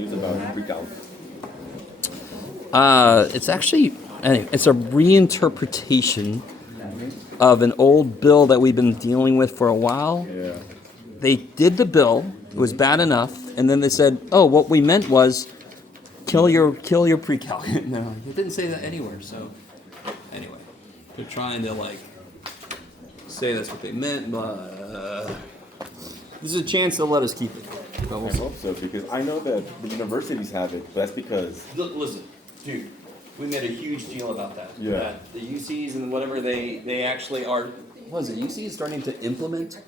news about pre-calc? It's actually, anyway, it's a reinterpretation of an old bill that we've been dealing with for a while. Yeah. They did the bill, it was bad enough, and then they said, oh, what we meant was kill your pre-calc. No, it didn't say that anywhere, so anyway. They're trying to, say that's what they meant, but this is a chance to let us keep it. I hope so, because I know that the universities have it, but that's because... Listen, dude, we made a huge deal about that. Yeah. That the UCs and whatever, they actually are, what is it, UC is starting to implement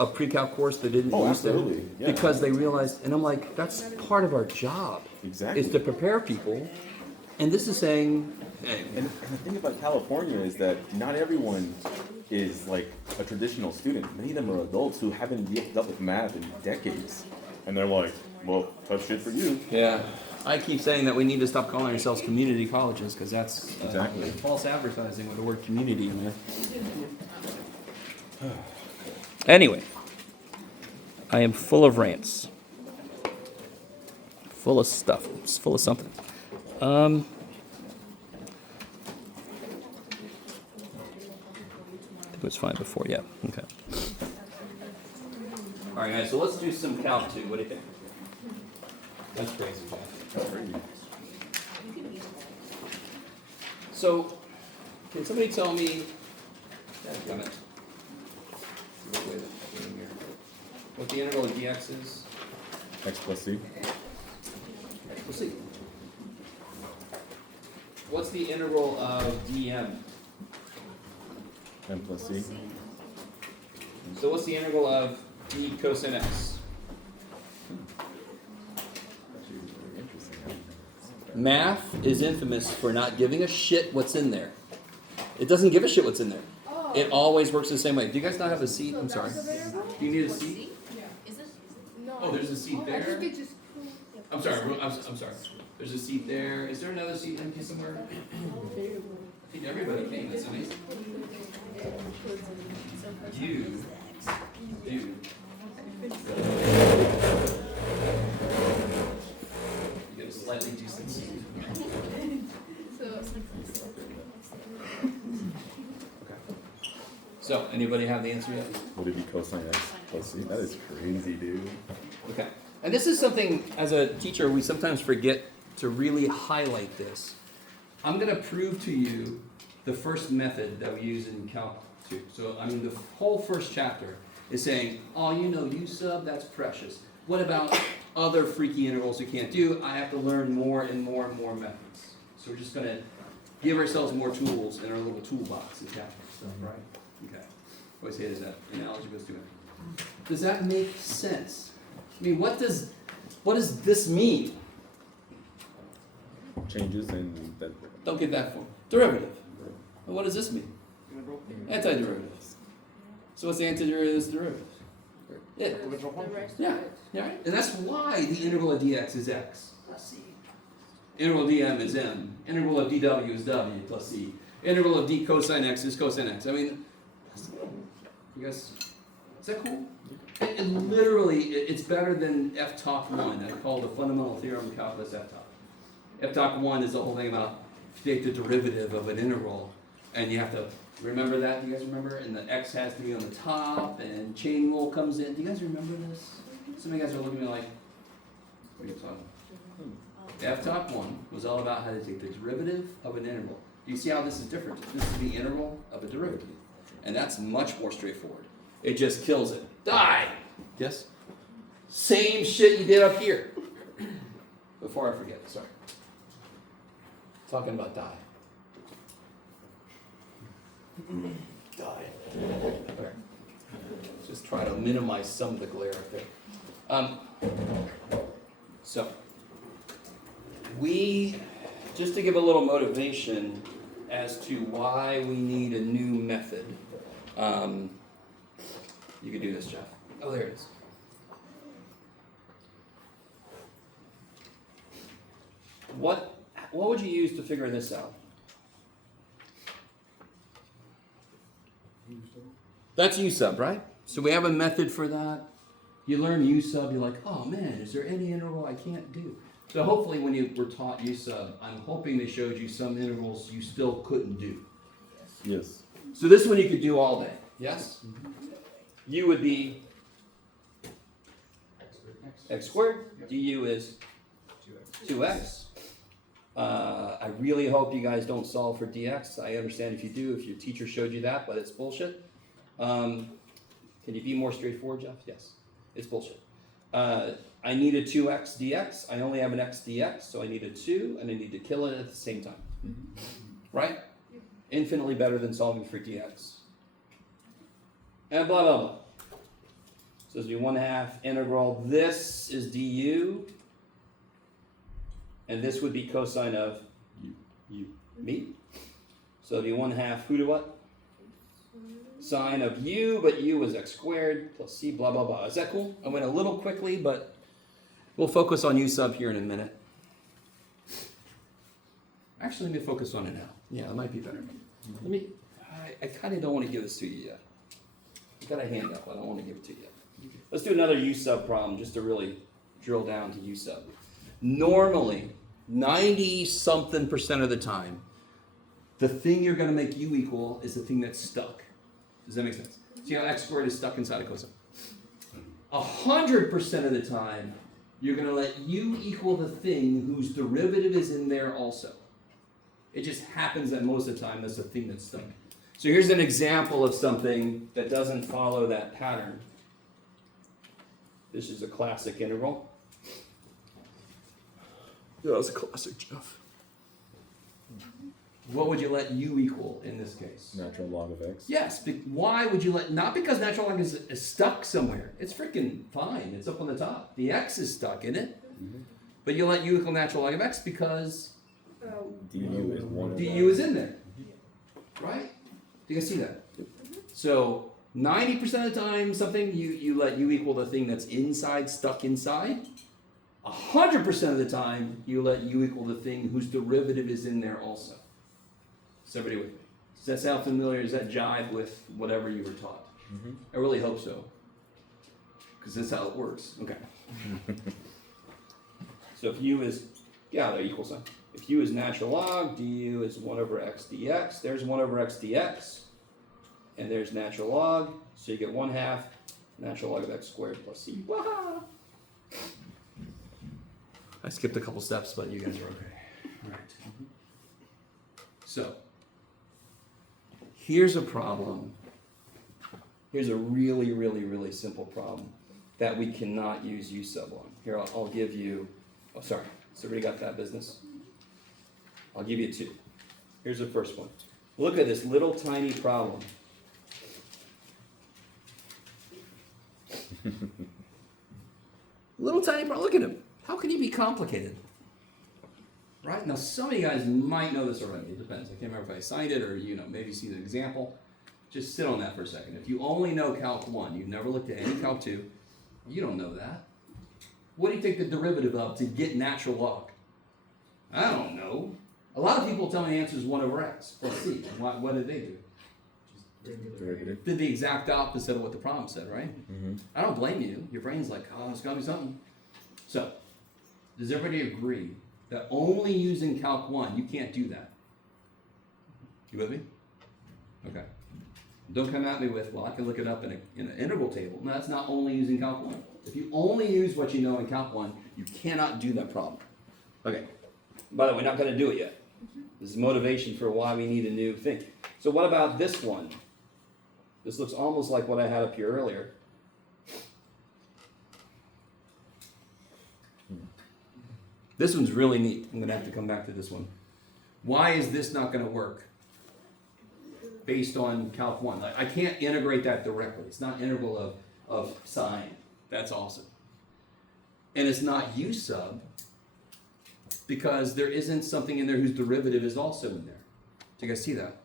a pre-calc course that didn't used to. Absolutely. Yeah. Because they realized, and I'm like, that's part of our job. Exactly. Is to prepare people. And this is saying, hey, And the thing about California is that not everyone is like a traditional student. Many of them are adults who haven't dealt with math in decades. And they're like, well, tough shit for you. yeah. I keep saying that we need to stop calling ourselves community colleges because that's Exactly. false advertising with the word community in there. Anyway, I am full of rants. Full of stuff. It's full of something. It was fine before, yeah. Okay. All right, guys, so let's do some calc 2. What do you think? That's crazy, Jeff. So, can somebody tell me, damn it. What the integral of dx is? X plus C. We'll see. What's the integral of dm? M plus C. So what's the integral of d cosine x? Math is infamous for not giving a shit what's in there. It doesn't give a shit what's in there. It always works the same way. Do you guys not have a seat? I'm sorry. Do you need a seat? Oh, there's a seat there? I'm sorry. I'm sorry. There's a seat there. Is there another seat empty somewhere? I think everybody came. That's amazing. You get a slightly decent seat. So, anybody have the answer yet? Would it be cosine X plus C? That is crazy, dude. Okay. And this is something, as a teacher, we sometimes forget to really highlight this. I'm going to prove to you the first method that we use in Calc 2. So, the whole first chapter is saying, oh, U sub, that's precious. What about other freaky integrals we can't do? I have to learn more and more and more methods. So we're just going to give ourselves more tools in our little toolbox in calculus stuff, right? Okay. Always say there's that analogy goes to it. Does that make sense? What does this mean? Changes in that. Don't get that for derivative. Well, what does this mean? Antiderivative. So what's the antiderivative of this derivative? Yeah. Right? And that's why the integral of dx is x. Integral of dm is m. Integral of dw is w plus c. Integral of d cosine x is cosine x. You guys, is that cool? It literally, it's better than F-Talk 1. I call the fundamental theorem of calculus F-Talk. F-Talk 1 is the whole thing about if you take the derivative of an integral, and you have to remember that. Do you guys remember? And the x has to be on the top, and chain rule comes in. Do you guys remember this? Some of you guys are looking at me like, what are you talking about? F-Talk 1 was all about how to take the derivative of an integral. Do you see how this is different? This is the integral of a derivative. And that's much more straightforward. It just kills it. Die! Yes? Same shit you did up here. Before I forget, sorry. Talking about die. Die. Okay. Just try to minimize some of the glare up there. So, just to give a little motivation as to why we need a new method. You can do this, Jeff. Oh, there it is. What would you use to figure this out? That's U sub, right? So we have a method for that. You learn U sub, you're like, oh man, is there any integral I can't do? So hopefully when you were taught U sub, I'm hoping they showed you some integrals you still couldn't do. Yes. So this one you could do all day, yes? U would be x squared, du is 2x. I really hope you guys don't solve for dx. I understand if you do, if your teacher showed you that, but it's bullshit. Can you be more straightforward, Jeff? Yes, it's bullshit. I need a 2x dx. I only have an x dx, so I need a 2, and I need to kill it at the same time. Right? Infinitely better than solving for dx. And blah, blah, blah. So this will be 1/2 integral. This is du. And this would be cosine of You. me. So it'll be 1/2 who to what? Sine of u, but u is x squared plus c, blah, blah, blah. Is that cool? I went a little quickly, but we'll focus on u sub here in a minute. Actually, let me focus on it now. Yeah, that might be better. I kind of don't want to give this to you yet. I got a hand up, I don't want to give it to you yet. Let's do another u sub problem just to really drill down to u sub. Normally, 90-something% of the time, the thing you're going to make u equal is the thing that's stuck. Does that make sense? See how x squared is stuck inside a cosine? 100% of the time, you're going to let u equal the thing whose derivative is in there also. It just happens that most of the time that's the thing that's stuck. So here's an example of something that doesn't follow that pattern. This is a classic integral. Yeah, that's a classic, Jeff. What would you let u equal in this case? Natural log of x. Yes, why would you let, not because natural log is stuck somewhere. It's freaking fine, it's up on the top. The x is stuck in it. Mm-hmm. But you let u equal natural log of x because du is 1 du is in there. Right? Do you guys see that? So 90% of the time, something you let u equal the thing that's inside, stuck inside. 100% of the time, you let u equal the thing whose derivative is in there also. Is everybody with me? Does that sound familiar? Does that jive with whatever you were taught? Mm-hmm. I really hope so. Because that's how it works. Okay. So if u is, yeah, they're equal sign. If u is natural log, du is 1 over x dx. There's 1 over x dx. And there's natural log. So you get 1/2 natural log of x squared plus c. Wah-ha! I skipped a couple steps, but you guys are okay. All right. So, here's a problem. Here's a really, really, really simple problem that we cannot use u sub on. Here, I'll give you, oh, sorry. So everybody got that business? I'll give you 2. Here's the first one. Look at this little tiny problem. Little tiny problem. Look at him. How can he be complicated? Right? Now, some of you guys might know this already. It depends. I can't remember if I signed it or, maybe see the example. Just sit on that for a second. If you only know Calc 1, you've never looked at any Calc 2, you don't know that. What do you take the derivative of to get natural log? I don't know. A lot of people tell me the answer is 1 over x plus c. What did they do? Derivative. Did the exact opposite of what the problem said, right? Mm-hmm. I don't blame you. Your brain's like, oh, it's got to be something. So, does everybody agree that only using Calc 1, you can't do that? You with me? Okay. Don't come at me with, well, I can look it up in an integral table. No, that's not only using Calc 1. If you only use what you know in Calc 1, you cannot do that problem. Okay. By the way, we're not going to do it yet. This is motivation for why we need a new thing. So what about this one? This looks almost like what I had up here earlier. This one's really neat. I'm going to have to come back to this one. Why is this not going to work based on Calc 1? I can't integrate that directly. It's not integral of sine. That's awesome. And it's not u sub because there isn't something in there whose derivative is also in there. Do you guys see that?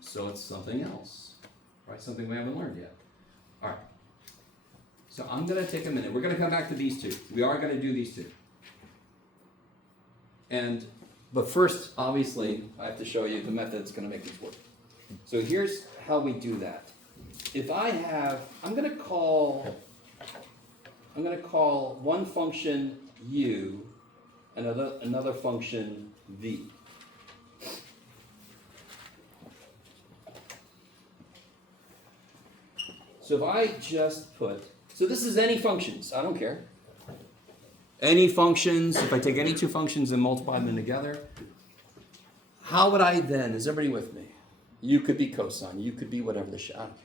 So it's something else, right? Something we haven't learned yet. All right. So I'm going to take a minute. We're going to come back to these two. We are going to do these two. But first, obviously, I have to show you the method that's going to make this work. So here's how we do that. If I have, I'm going to call I'm going to call one function u, another function v. So if I just put, so this is any functions, I don't care. Any functions, if I take any two functions and multiply them together, how would I then, is everybody with me? U could be cosine, U could be whatever the shit, I don't care.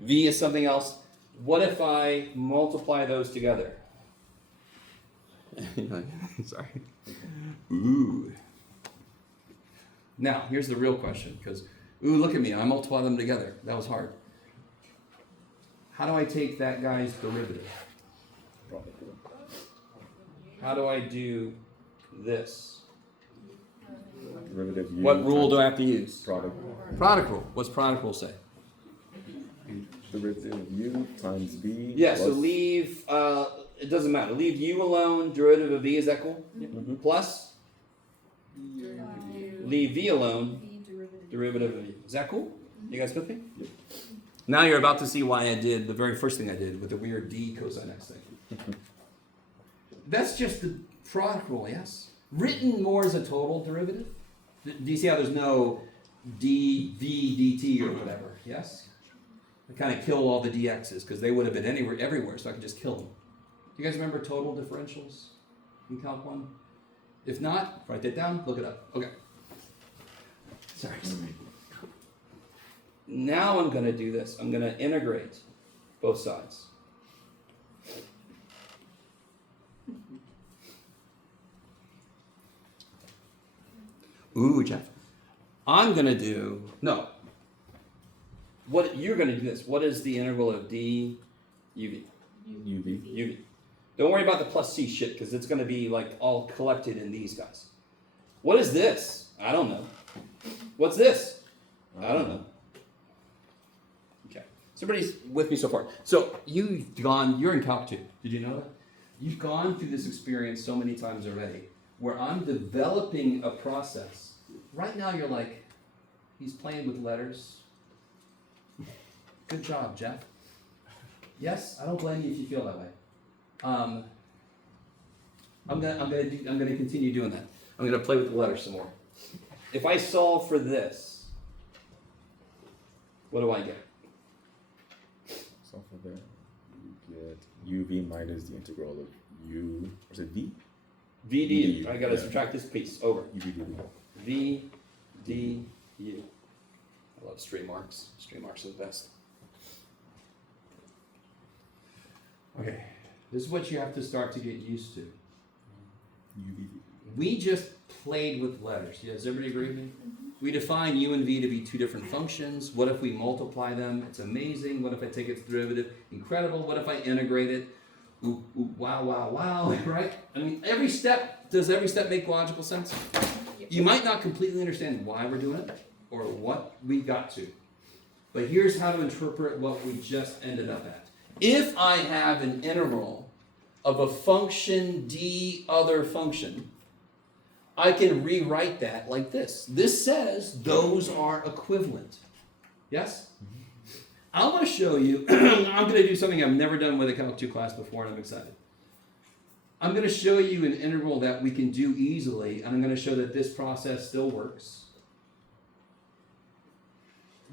V is something else. What if I multiply those together? Sorry. Ooh. Now, here's the real question, because, ooh, look at me, I multiply them together. That was hard. How do I take that guy's derivative? How do I do this? Derivative u. What rule do I have to use? Product. Product rule. What's product rule say? Derivative u times v. Yeah, so plus- leave, it doesn't matter. Leave u alone, derivative of v, is that cool? Mhm. Plus? Leave v alone, derivative of v. Is that cool? You guys with me? Yep. Now you're about to see why I did the very first thing I did with the weird d cosine x thing. That's just the product rule, yes? Written more as a total derivative. Do you see how there's no dv dt or whatever, yes? I kind of kill all the dx's because they would have been anywhere, everywhere, so I could just kill them. Do you guys remember total differentials in Calc 1? If not, write that down, look it up. Okay. Sorry. Now I'm going to do this. I'm going to integrate both sides. Ooh, Jeff. I'm going to do, no. What you're going to do this. What is the integral of d uv? uv. uv. Don't worry about the plus c shit because it's going to be like all collected in these guys. What is this? I don't know. What's this? I don't know. Okay. So everybody's with me so far. So you're in Calc 2. Did you know that? You've gone through this experience so many times already where I'm developing a process. Right now you're like, he's playing with letters. Good job, Jeff. Yes, I don't blame you if you feel that way. I'm gonna continue doing that. I'm gonna play with the letters some more. If I solve for this, what do I get? So for that, you get uv minus the integral of u. Was it v? V d u. VDU, I gotta yeah. subtract this piece over. uv dv. V d u. I love straight marks. Straight marks are the best. Okay, this is what you have to start to get used to. uv. We just played with letters. Does everybody agree with me? We define u and v to be two different functions. What if we multiply them? It's amazing. What if I take its derivative? Incredible. What if I integrate it? Ooh, ooh, wow, wow, wow, right? I mean, does every step make logical sense? You might not completely understand why we're doing it or what we got to. But here's how to interpret what we just ended up at. If I have an integral of a function d other function, I can rewrite that like this. This says those are equivalent. Yes? I want to show you, I'm going to do something I've never done with a Calc 2 class before, and I'm excited. I'm going to show you an integral that we can do easily, and I'm going to show that this process still works.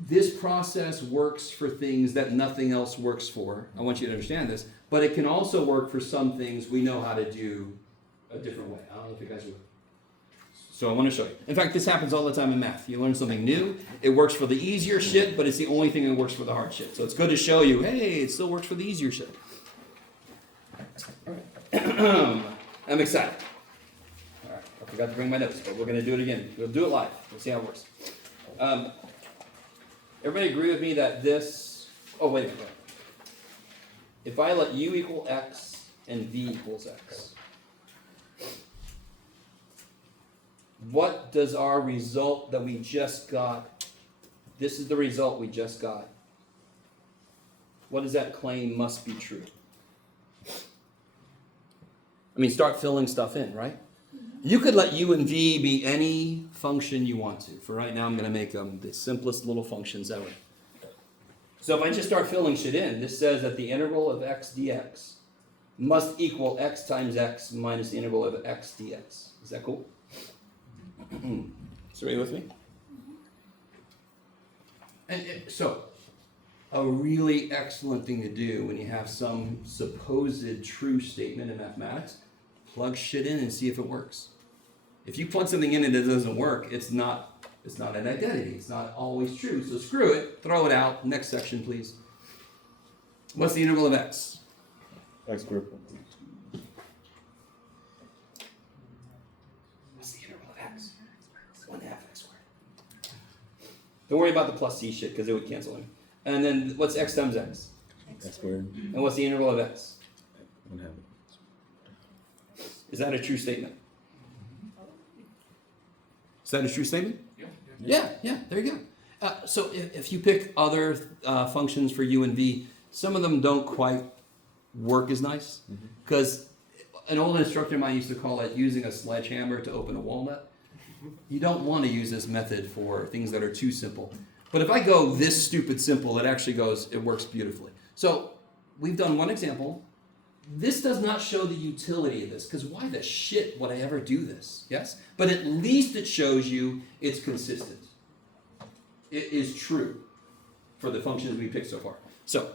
This process works for things that nothing else works for. I want you to understand this. But it can also work for some things we know how to do a different way. I don't know if you guys are. So I want to show you. In fact, this happens all the time in math. You learn something new. It works for the easier shit, but it's the only thing that works for the hard shit. So it's good to show you, hey, it still works for the easier shit. All right. I'm excited. All right. I forgot to bring my notes, but we're going to do it again. We'll do it live. We'll see how it works. Everybody agree with me that this... Oh, wait a minute. If I let u equal x and v equals x, what does our result that we just got, this is the result we just got, what does that claim must be true? I mean, start filling stuff in, right? You could let u and v be any function you want to. For right now, I'm going to make them the simplest little functions ever. So if I just start filling shit in, this says that the integral of x dx must equal x times x minus the integral of x dx. Is that cool? So are you with me? So, a really excellent thing to do when you have some supposed true statement in mathematics, plug shit in and see if it works. If you plug something in and it doesn't work, it's not an identity. It's not always true. So screw it, throw it out. Next section, please. What's the integral of x? X squared. What's the integral of x? 1 half x squared. Don't worry about the plus c shit because it would cancel in. And then what's x times x? X squared. And what's the integral of x? 1 half. Is that a true statement? Is that a true statement? Yeah, there you go. So if you pick other functions for u and v, some of them don't quite work as nice. Because an old instructor of mine used to call it using a sledgehammer to open a walnut. You don't want to use this method for things that are too simple. But if I go this stupid simple, it works beautifully. So we've done one example. This does not show the utility of this, because why the shit would I ever do this? Yes? But at least it shows you it's consistent. It is true for the functions we picked so far. So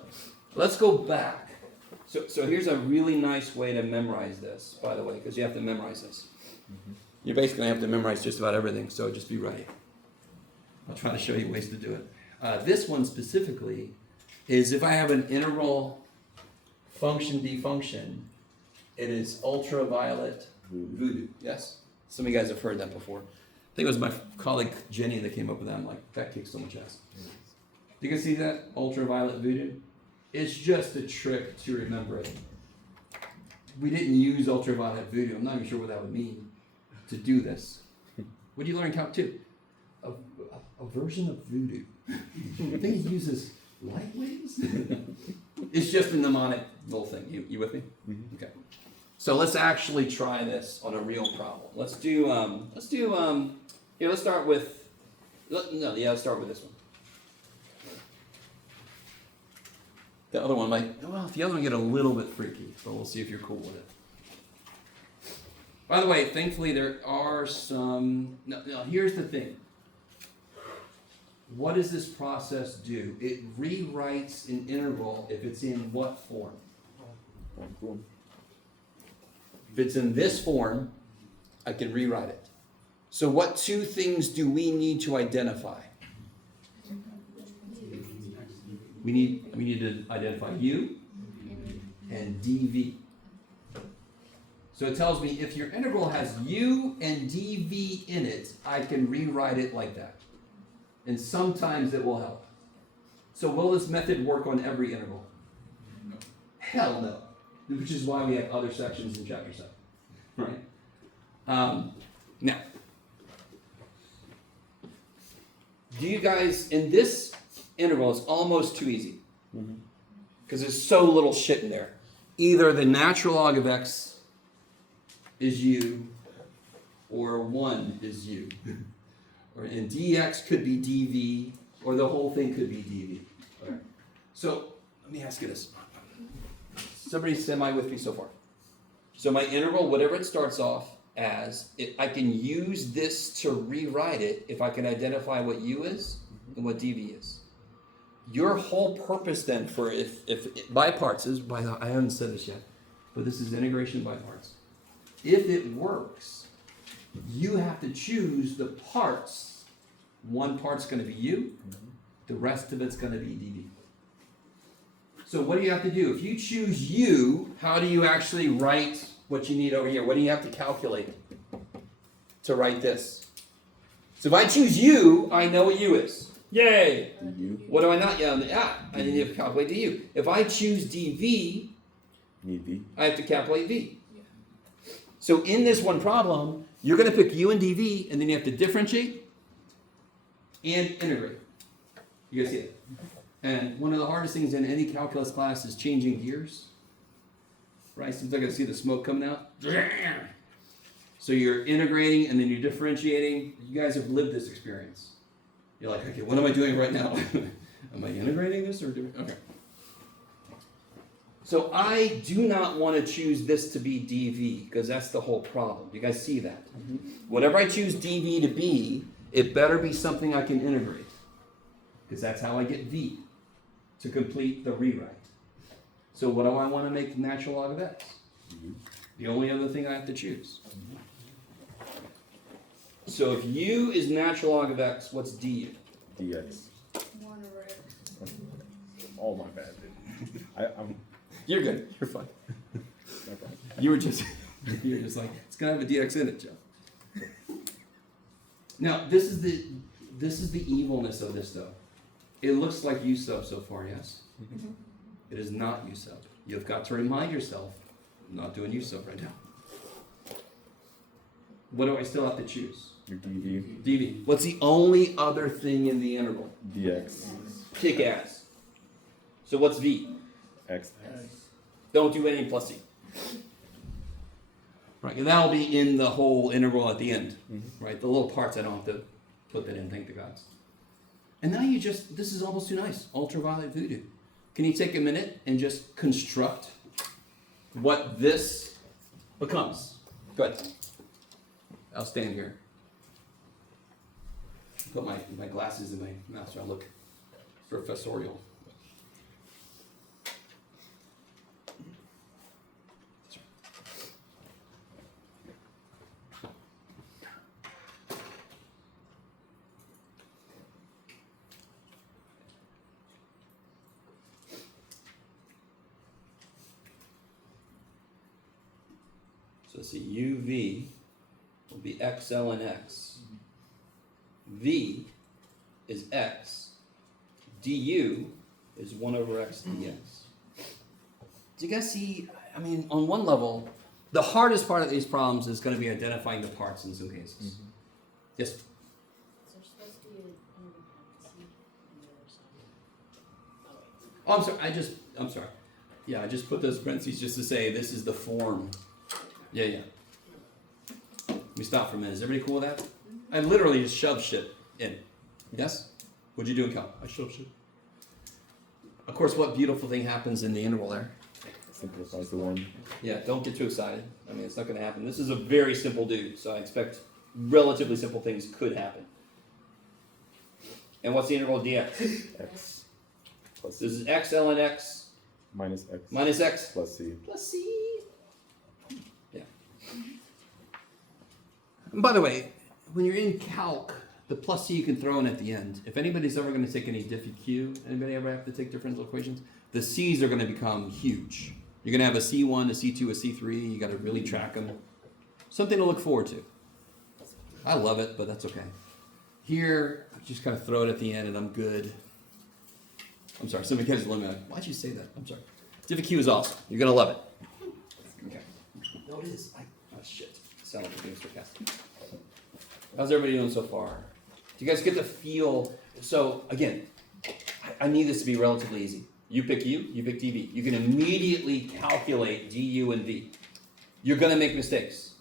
let's go back. So here's a really nice way to memorize this, by the way, because you have to memorize this. You're basically going to have to memorize just about everything, so just be ready. I'll try to show you ways to do it. This one specifically is if I have an integral function d function, it is ultraviolet voodoo. Yes? Some of you guys have heard that before. I think it was my colleague Jenny that came up with that. I'm like, that kicks so much ass. You can see that? Ultraviolet voodoo? It's just a trick to remember it. We didn't use ultraviolet voodoo. I'm not even sure what that would mean to do this. What do you learn in Calc 2? A version of voodoo. I think it uses light waves? It's just a mnemonic little thing. You with me? Mm-hmm. Okay. So let's actually try this on a real problem. Let's start with let's start with this one. The other one the other one get a little bit freaky, but we'll see if you're cool with it. By the way, thankfully there are some, no, here's the thing. What does this process do? It rewrites an integral if it's in what form? If it's in this form, I can rewrite it. So what two things do we need to identify? We need to identify u and dv. So it tells me if your integral has u and dv in it, I can rewrite it like that. And sometimes it will help. So will this method work on every integral? No. Hell no. Which is why we have other sections in chapter 7. Right? Now, do you guys, in this integral, it's almost too easy. Because there's so little shit in there. Either the natural log of x is u, or 1 is u. And dx could be dv, or the whole thing could be dv. Okay. So let me ask you this. Somebody semi with me so far? So my integral, whatever it starts off as, I can use this to rewrite it if I can identify what u is and what dv is. Your whole purpose then for if by parts is, I haven't said this yet, but this is integration by parts. If it works, you have to choose the parts. One part's going to be u, the rest of it's going to be dv. So what do you have to do? If you choose u, how do you actually write what you need over here? What do you have to calculate to write this? So if I choose u, I know what u is. Yay! Du. What do I not? I need to calculate du. If I choose dv, Need v. I have to calculate v. So in this one problem, you're going to pick u and dv, and then you have to differentiate and integrate. You guys see it? And one of the hardest things in any calculus class is changing gears. Right? Seems like I see the smoke coming out. So you're integrating and then you're differentiating. You guys have lived this experience. You're like, okay, what am I doing right now? Am I integrating this or doing? Okay. So I do not want to choose this to be dv, because that's the whole problem. You guys see that? Whatever I choose dv to be, it better be something I can integrate, because that's how I get v, to complete the rewrite. So what do I want to make natural log of x? The only other thing I have to choose. So if u is natural log of x, what's du? dx. 1 over x. Oh, my bad, dude. I'm You're good. You're fine. no problem. You were just like, it's gonna have a dx in it, Joe. Now this is the evilness of this though. It looks like u sub so far, yes? It is not u sub. You've got to remind yourself, I'm not doing u sub right now. What do I still have to choose? Your dv. dv. What's the only other thing in the integral? dx. Kick ass. So what's v? x. Don't do any plus c. Right, and that'll be in the whole integral at the end. Right, the little parts I don't have to put that in, thank the gods. And now you just, this is almost too nice, ultraviolet voodoo. Can you take a minute and just construct what this becomes? Go ahead. I'll stand here. Put my glasses in my mouth so I look professorial. So let's see, uv will be x ln x. V is x. du is 1 over x dx. Do you guys see, I mean, on one level, the hardest part of these problems is going to be identifying the parts in some cases. Yes? So there's supposed to be an parenthesis on the other side. Oh, wait. Oh, I'm sorry. Yeah, I just put those parentheses just to say this is the form. Yeah. Let me stop for a minute. Is everybody cool with that? I literally just shoved shit in. Yes? What'd you do in calc? I shoved shit. Of course, what beautiful thing happens in the integral there? Simplifies the one. Yeah, don't get too excited. I mean, it's not going to happen. This is a very simple dude, so I expect relatively simple things could happen. And what's the integral of dx? X. Plus This is x ln x minus x. minus x Plus c. plus c. Yeah. And by the way, when you're in calc, the plus c you can throw in at the end. If anybody's ever going to take any diffq, anybody ever have to take differential equations? The c's are going to become huge. You're going to have a c1, a c2, a c3. You got to really track them. Something to look forward to. I love it, but that's okay. Here, I just kind of throw it at the end and I'm good. I'm sorry, somebody comes to me like, why'd you say that? I'm sorry. diffq is awesome. You're going to love it. Okay. No, it is. Oh, shit. I sound like I'm being sarcastic. How's everybody doing so far? Do you guys get the feel? So, again, I need this to be relatively easy. You pick u, you pick dv. You can immediately calculate du and v. You're going to make mistakes.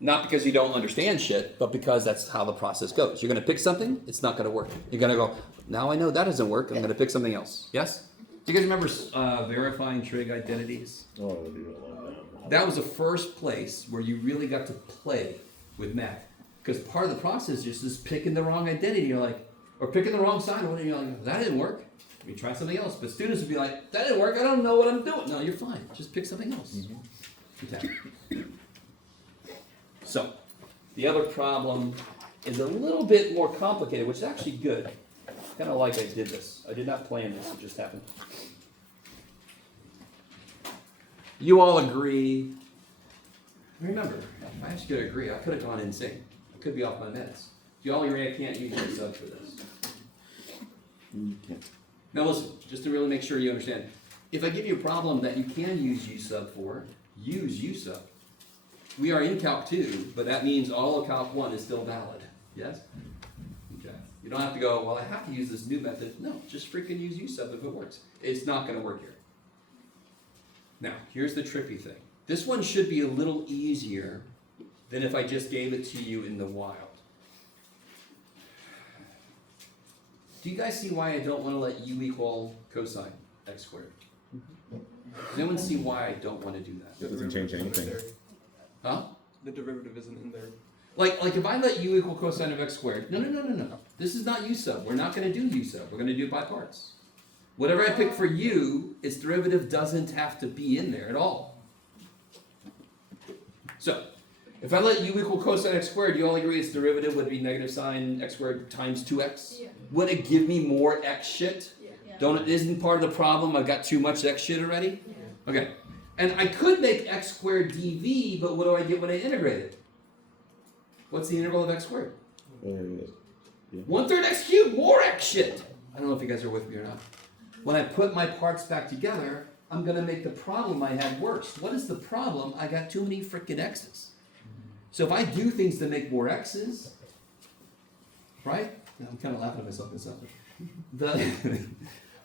Not because you don't understand shit, but because that's how the process goes. You're going to pick something, it's not going to work. You're going to go, now I know that doesn't work, I'm going to pick something else. Yes? Do you guys remember verifying trig identities? Oh, dude, I love that. That was the first place where you really got to play with math. Because part of the process is just picking the wrong identity. You're like, or picking the wrong side, and you're like, that didn't work. We try something else. But students would be like, that didn't work, I don't know what I'm doing. No, you're fine. Just pick something else. Okay. So, the other problem is a little bit more complicated, which is actually good. Kind of like I did this. I did not plan this, it just happened. You all agree. Remember, if I asked you to agree, I could have gone insane. I could be off my meds. Do you all agree I can't use my sub for this? You can't. Now listen, just to really make sure you understand. If I give you a problem that you can use U sub for, use U sub. We are in Calc 2, but that means all of Calc 1 is still valid. Yes? Okay. You don't have to go, well, I have to use this new method. No, just freaking use U sub if it works. It's not going to work here. Now, here's the tricky thing. This one should be a little easier than if I just gave it to you in the wild. Do you guys see why I don't want to let u equal cosine x squared? Does anyone see why I don't want to do that? It doesn't change anything. Huh? The derivative isn't in there. Like if I let u equal cosine of x squared, no. This is not u sub. We're not going to do u sub. We're going to do it by parts. Whatever I pick for u, its derivative doesn't have to be in there at all. So, if I let u equal cosine x squared, you all agree its derivative would be negative sine x squared times 2x? Yeah. Would it give me more x shit? Yeah. Isn't part of the problem I've got too much x shit already? Yeah. Okay. And I could make x squared dv, but what do I get when I integrate it? What's the integral of x squared? 1/3 x cubed, more x shit. I don't know if you guys are with me or not. When I put my parts back together, I'm gonna make the problem I had worse. What is the problem? I got too many freaking x's. So if I do things to make more x's, right? Now, I'm kind of laughing at myself this up.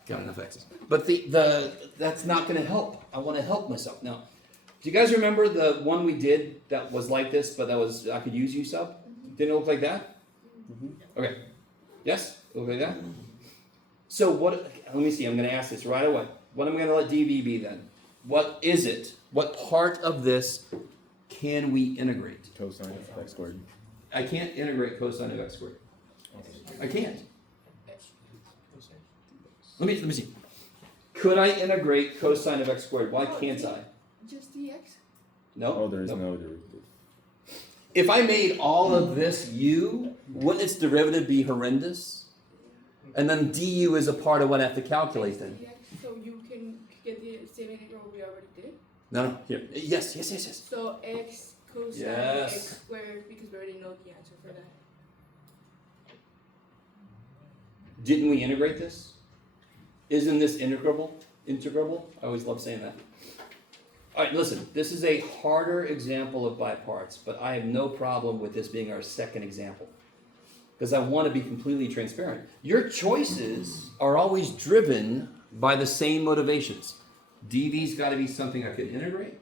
Got enough x's. But that's not gonna help. I want to help myself. Now, do you guys remember the one we did that was like this, but I could use u sub? Didn't it look like that? Okay. Yes? It looked like that? So let me see, I'm going to ask this right away. What am I going to let dv be then? What is it? What part of this can we integrate? Cosine of x squared. I can't integrate cosine of x squared. I can't. Let me see. Could I integrate cosine of x squared? Why can't I? Just dx? No. Oh, there is no. no derivative. If I made all of this u, wouldn't its derivative be horrendous? And then du is a part of what I have to calculate then. So you can get the same integral we already did. No, here. Yes. So x cosine Yes. x squared, because we already know the answer for that. Didn't we integrate this? Isn't this integrable? Integrable? I always love saying that. All right, listen, this is a harder example of by parts, but I have no problem with this being our second example. Because I want to be completely transparent. Your choices are always driven by the same motivations. dv's got to be something I can integrate.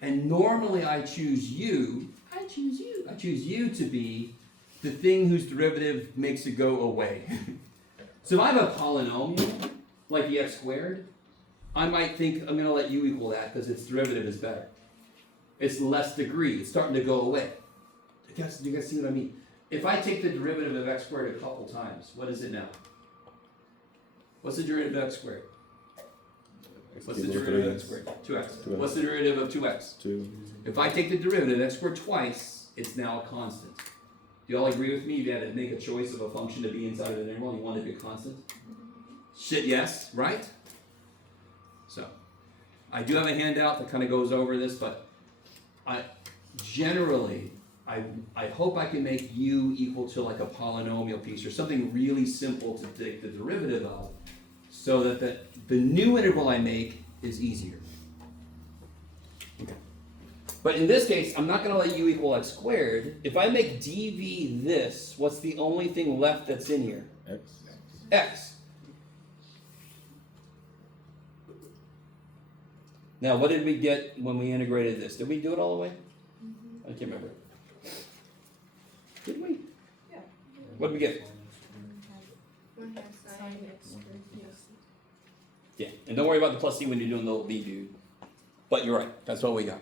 And normally I choose u to be the thing whose derivative makes it go away. So if I have a polynomial, like the x squared, I might think I'm going to let u equal that because its derivative is better. It's less degree. It's starting to go away. Do you guys see what I mean? If I take the derivative of x squared a couple times, what is it now? What's the derivative of x squared? What's the derivative of x squared? 2x. What's the derivative of 2x? 2. If I take the derivative of x squared twice, it's now a constant. Do you all agree with me? If you had to make a choice of a function to be inside of an interval, you want it to be a constant? Shit, yes, right? So, I do have a handout that kind of goes over this, but I hope I can make u equal to like a polynomial piece or something really simple to take the derivative of so that the new interval I make is easier. Okay. But in this case, I'm not going to let u equal x squared. If I make dv this, what's the only thing left that's in here? X. X. Now, what did we get when we integrated this? Did we do it all the way? I can't remember. Did we? Yeah. What did we get? 1 half sine Sine x x squared. squared. Yes. Yeah, and don't worry about the plus c when you're doing the little b, dude. But you're right. That's what we got.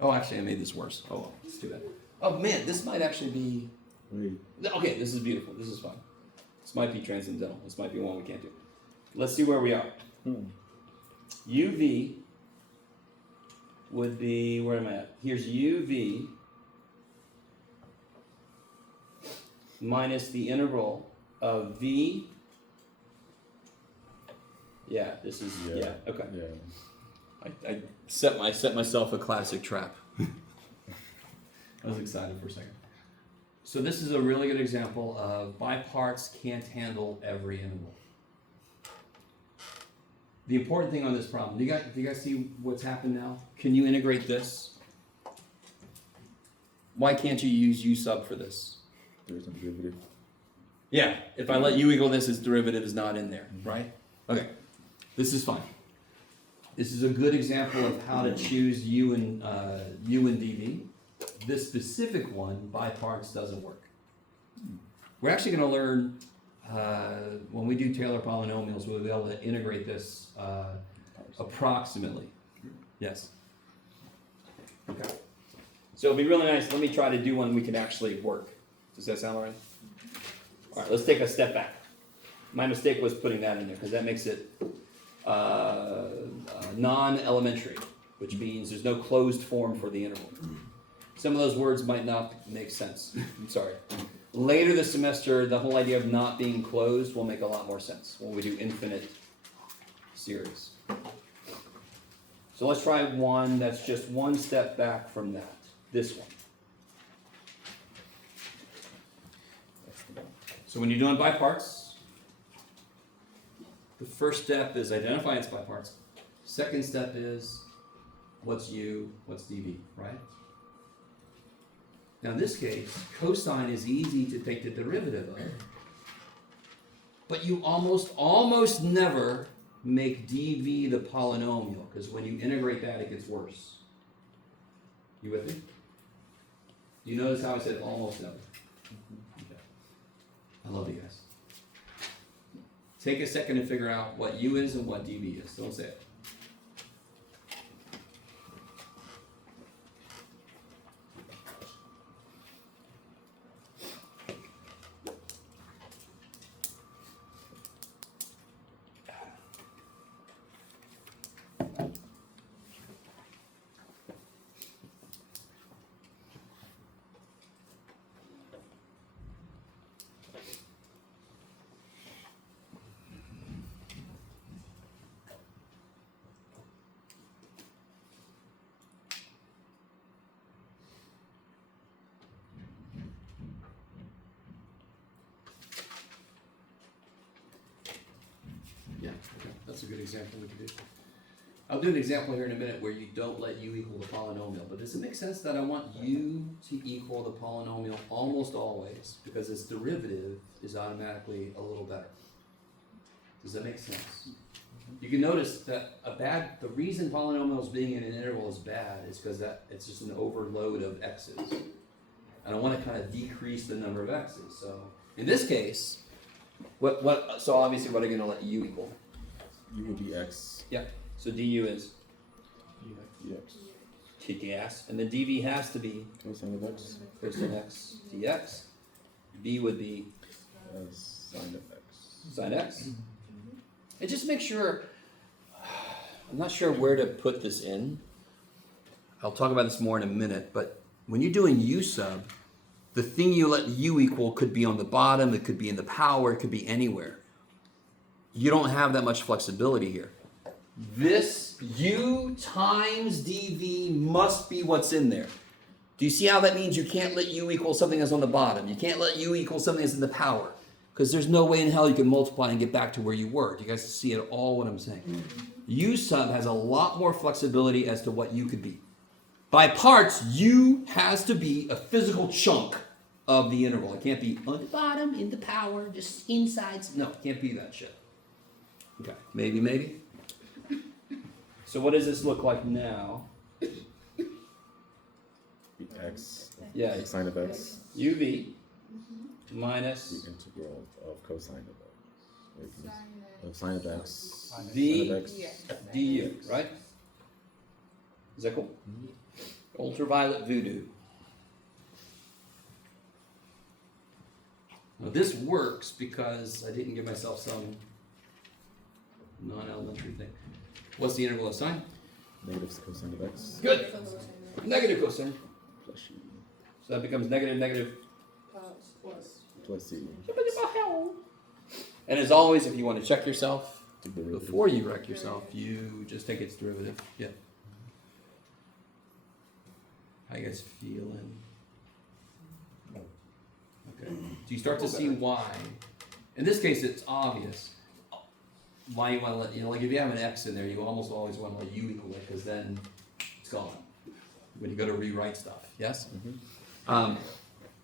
Oh, actually, I made this worse. Oh, well, let's do that. Oh, man, this might actually be... Wait. Okay, this is beautiful. This is fine. This might be transcendental. This might be one we can't do. Let's see where we are. uv would be... Where am I at? Here's uv minus the integral of v... Yeah, this is... Yeah, okay. Yeah. I set myself a classic trap. I was excited for a second. So this is a really good example of by parts can't handle every interval. The important thing on this problem, do you guys see what's happened now? Can you integrate this? Why can't you use u sub for this? There's no derivative. Yeah, if I let u equal this, its derivative is not in there, right? Okay, this is fine. This is a good example of how to choose u and dv. This specific one, by parts, doesn't work. We're actually going to learn, when we do Taylor polynomials, we'll be able to integrate this approximately. Yes? Okay. So it'll be really nice. Let me try to do one we can actually work. Does that sound all right? All right, let's take a step back. My mistake was putting that in there because that makes it non-elementary, which means there's no closed form for the interval. Some of those words might not make sense. I'm sorry. Later this semester, the whole idea of not being closed will make a lot more sense when we do infinite series. So let's try one that's just one step back from that. This one. So when you're doing by parts, the first step is identify its by parts. Second step is what's u, what's dv, right? Now in this case, cosine is easy to take the derivative of, but you almost never make dv the polynomial, because when you integrate that, it gets worse. You with me? You notice how I said almost never? Okay. I love you guys. Take a second to figure out what u is and what dv is. Don't say it. Yeah, okay. That's a good example we could do. I'll do an example here in a minute where you don't let u equal the polynomial, but does it make sense that I want u to equal the polynomial almost always because its derivative is automatically a little better? Does that make sense? You can notice that the reason polynomials being in an interval is bad is because that it's just an overload of x's. And I want to kind of decrease the number of x's. So in this case, so obviously what are you going to let u equal? U will be x. Yeah. So du is dx. kick ass. And then dv has to be Cosine of x. cosine x dx. v would be Sine of x. sine x. And just make sure, I'm not sure where to put this in. I'll talk about this more in a minute, but when you're doing u sub, the thing you let u equal could be on the bottom, it could be in the power, it could be anywhere. You don't have that much flexibility here. This u times dv must be what's in there. Do you see how that means you can't let u equal something that's on the bottom? You can't let u equal something that's in the power. Because there's no way in hell you can multiply and get back to where you were. Do you guys see at all what I'm saying? U sub has a lot more flexibility as to what u could be. By parts, u has to be a physical chunk of the interval. It can't be on the bottom, in the power, just inside. No, it can't be that shit. Okay, maybe. So what does this look like now? X. Yeah. Sine of x. uv minus The integral of cosine of x. Of sine of x. v Sine of x. du, right? Is that cool? Ultraviolet voodoo. Now this works because I didn't give myself some non-elementary thing. What's the interval of sine? Negative cosine of x. Good. Negative cosine. Plus u. So that becomes negative. Plus u. And as always, if you want to check yourself, The derivative. before you wreck yourself, you just take its derivative. Yeah. How you guys feeling? Okay. Do you start to see why? In this case, it's obvious why you want to let, like if you have an x in there, you almost always want to let u equal it because then it's gone when you go to rewrite stuff. Yes? Mm-hmm.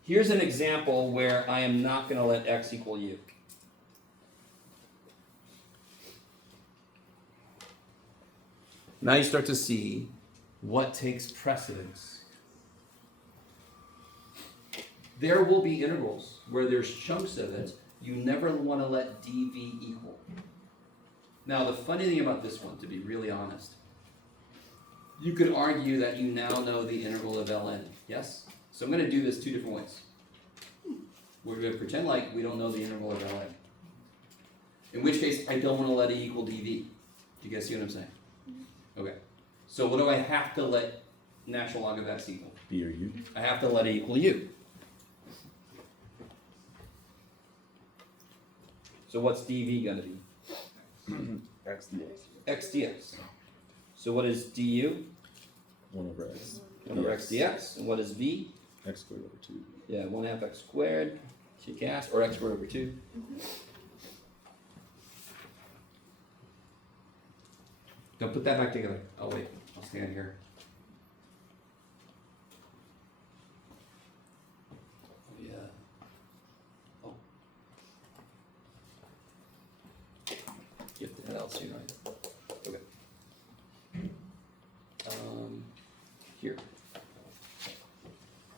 Here's an example where I am not going to let x equal u. Now you start to see what takes precedence. There will be integrals where there's chunks of it you never want to let dv equal. Now, the funny thing about this one, to be really honest, you could argue that you now know the integral of ln, yes? So I'm going to do this two different ways. We're going to pretend like we don't know the integral of ln. In which case, I don't want to let it equal dv. Do you guys see what I'm saying? Okay. So what do I have to let natural log of x equal? B or U? I have to let it equal u. So what's dv going to be? X dx. X dx. So what is du? 1 over x. 1 over x dx. And what is v? X squared over 2. Yeah, 1/2 x squared, cast, or x squared over 2. Don't put that back together. Oh wait, I'll stand here. Oh yeah. Oh. Get that else here, right? Okay. Here.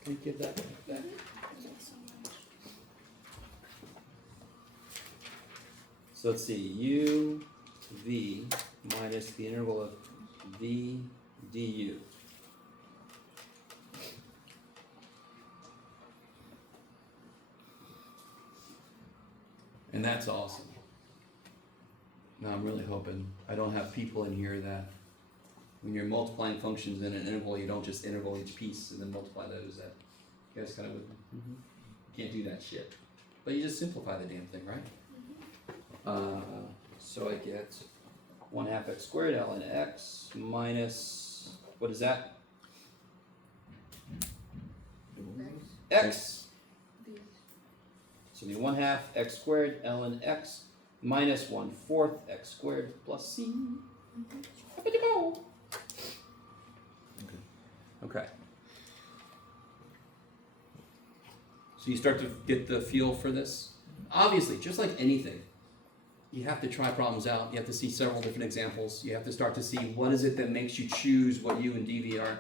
Can you give that back? So let's see, u v minus the integral of v du. And that's awesome. Now I'm really hoping I don't have people in here that when you're multiplying functions in an interval, you don't just integral each piece and then multiply those. That you guys kind of with me? You can't do that shit. But you just simplify the damn thing, right? So I get 1/2 x squared ln x minus, what is that? X. So the 1/2 x squared ln x minus 1/4 x squared plus c. Okay. So you start to get the feel for this. Obviously, just like anything, you have to try problems out. You have to see several different examples. You have to start to see what is it that makes you choose what u and dv are.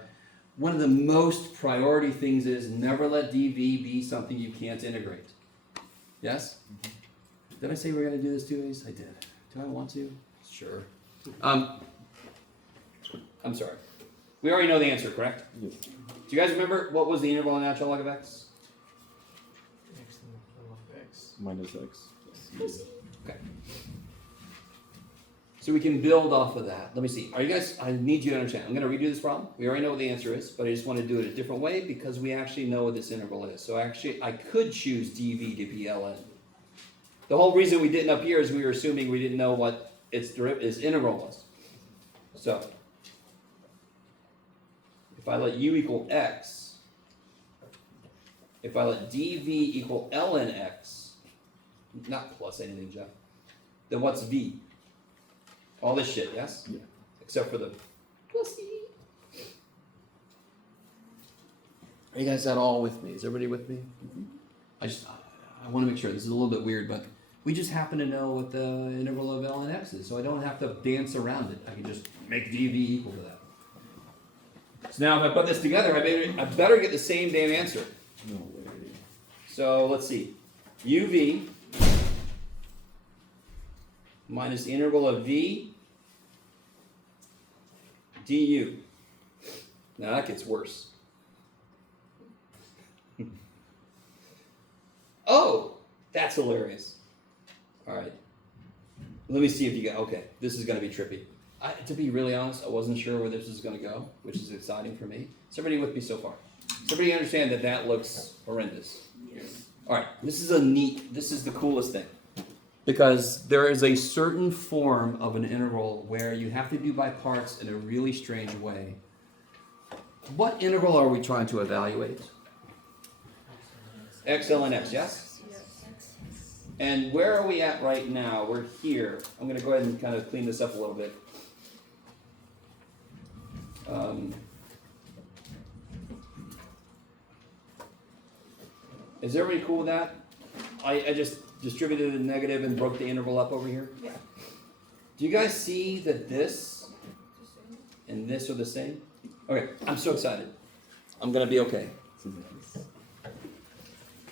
One of the most priority things is never let dv be something you can't integrate. Yes? Did I say we're going to do this 2 ways? I did. Do I want to? Sure. I'm sorry. We already know the answer, correct? Yes. Do you guys remember what was the integral of natural log of x? X log x. Minus x plus C. Okay. So we can build off of that. Let me see. Are you guys, I need you to understand. I'm going to redo this problem. We already know what the answer is, but I just want to do it a different way because we actually know what this integral is. So actually, I could choose dv to be ln. The whole reason we didn't up here is we were assuming we didn't know what its integral was. So, if I let u equal x, if I let dv equal ln x, not plus anything, Jeff, then what's v? All this shit, yes? Yeah. Except for the plus c. Are you guys at all with me? Is everybody with me? Mm-hmm. I want to make sure, this is a little bit weird, but we just happen to know what the integral of ln x is, so I don't have to dance around it. I can just make dv equal to that. So now if I put this together, I better get the same damn answer. No way. So let's see. uv minus the integral of v du. Now that gets worse. Oh, that's hilarious. All right. Let me see if you got, okay, this is going to be trippy. To be really honest, I wasn't sure where this was going to go, which is exciting for me. Is everybody with me so far? Does everybody understand that that looks horrendous? Yes. All right, this is the coolest thing. Because there is a certain form of an integral where you have to do by parts in a really strange way. What integral are we trying to evaluate? X ln x, yes? Yes. And where are we at right now? We're here. I'm going to go ahead and kind of clean this up a little bit. Is everybody cool with that? I just distributed the negative and broke the interval up over here. Yeah. Do you guys see that this and this are the same? Okay, I'm so excited. I'm going to be okay.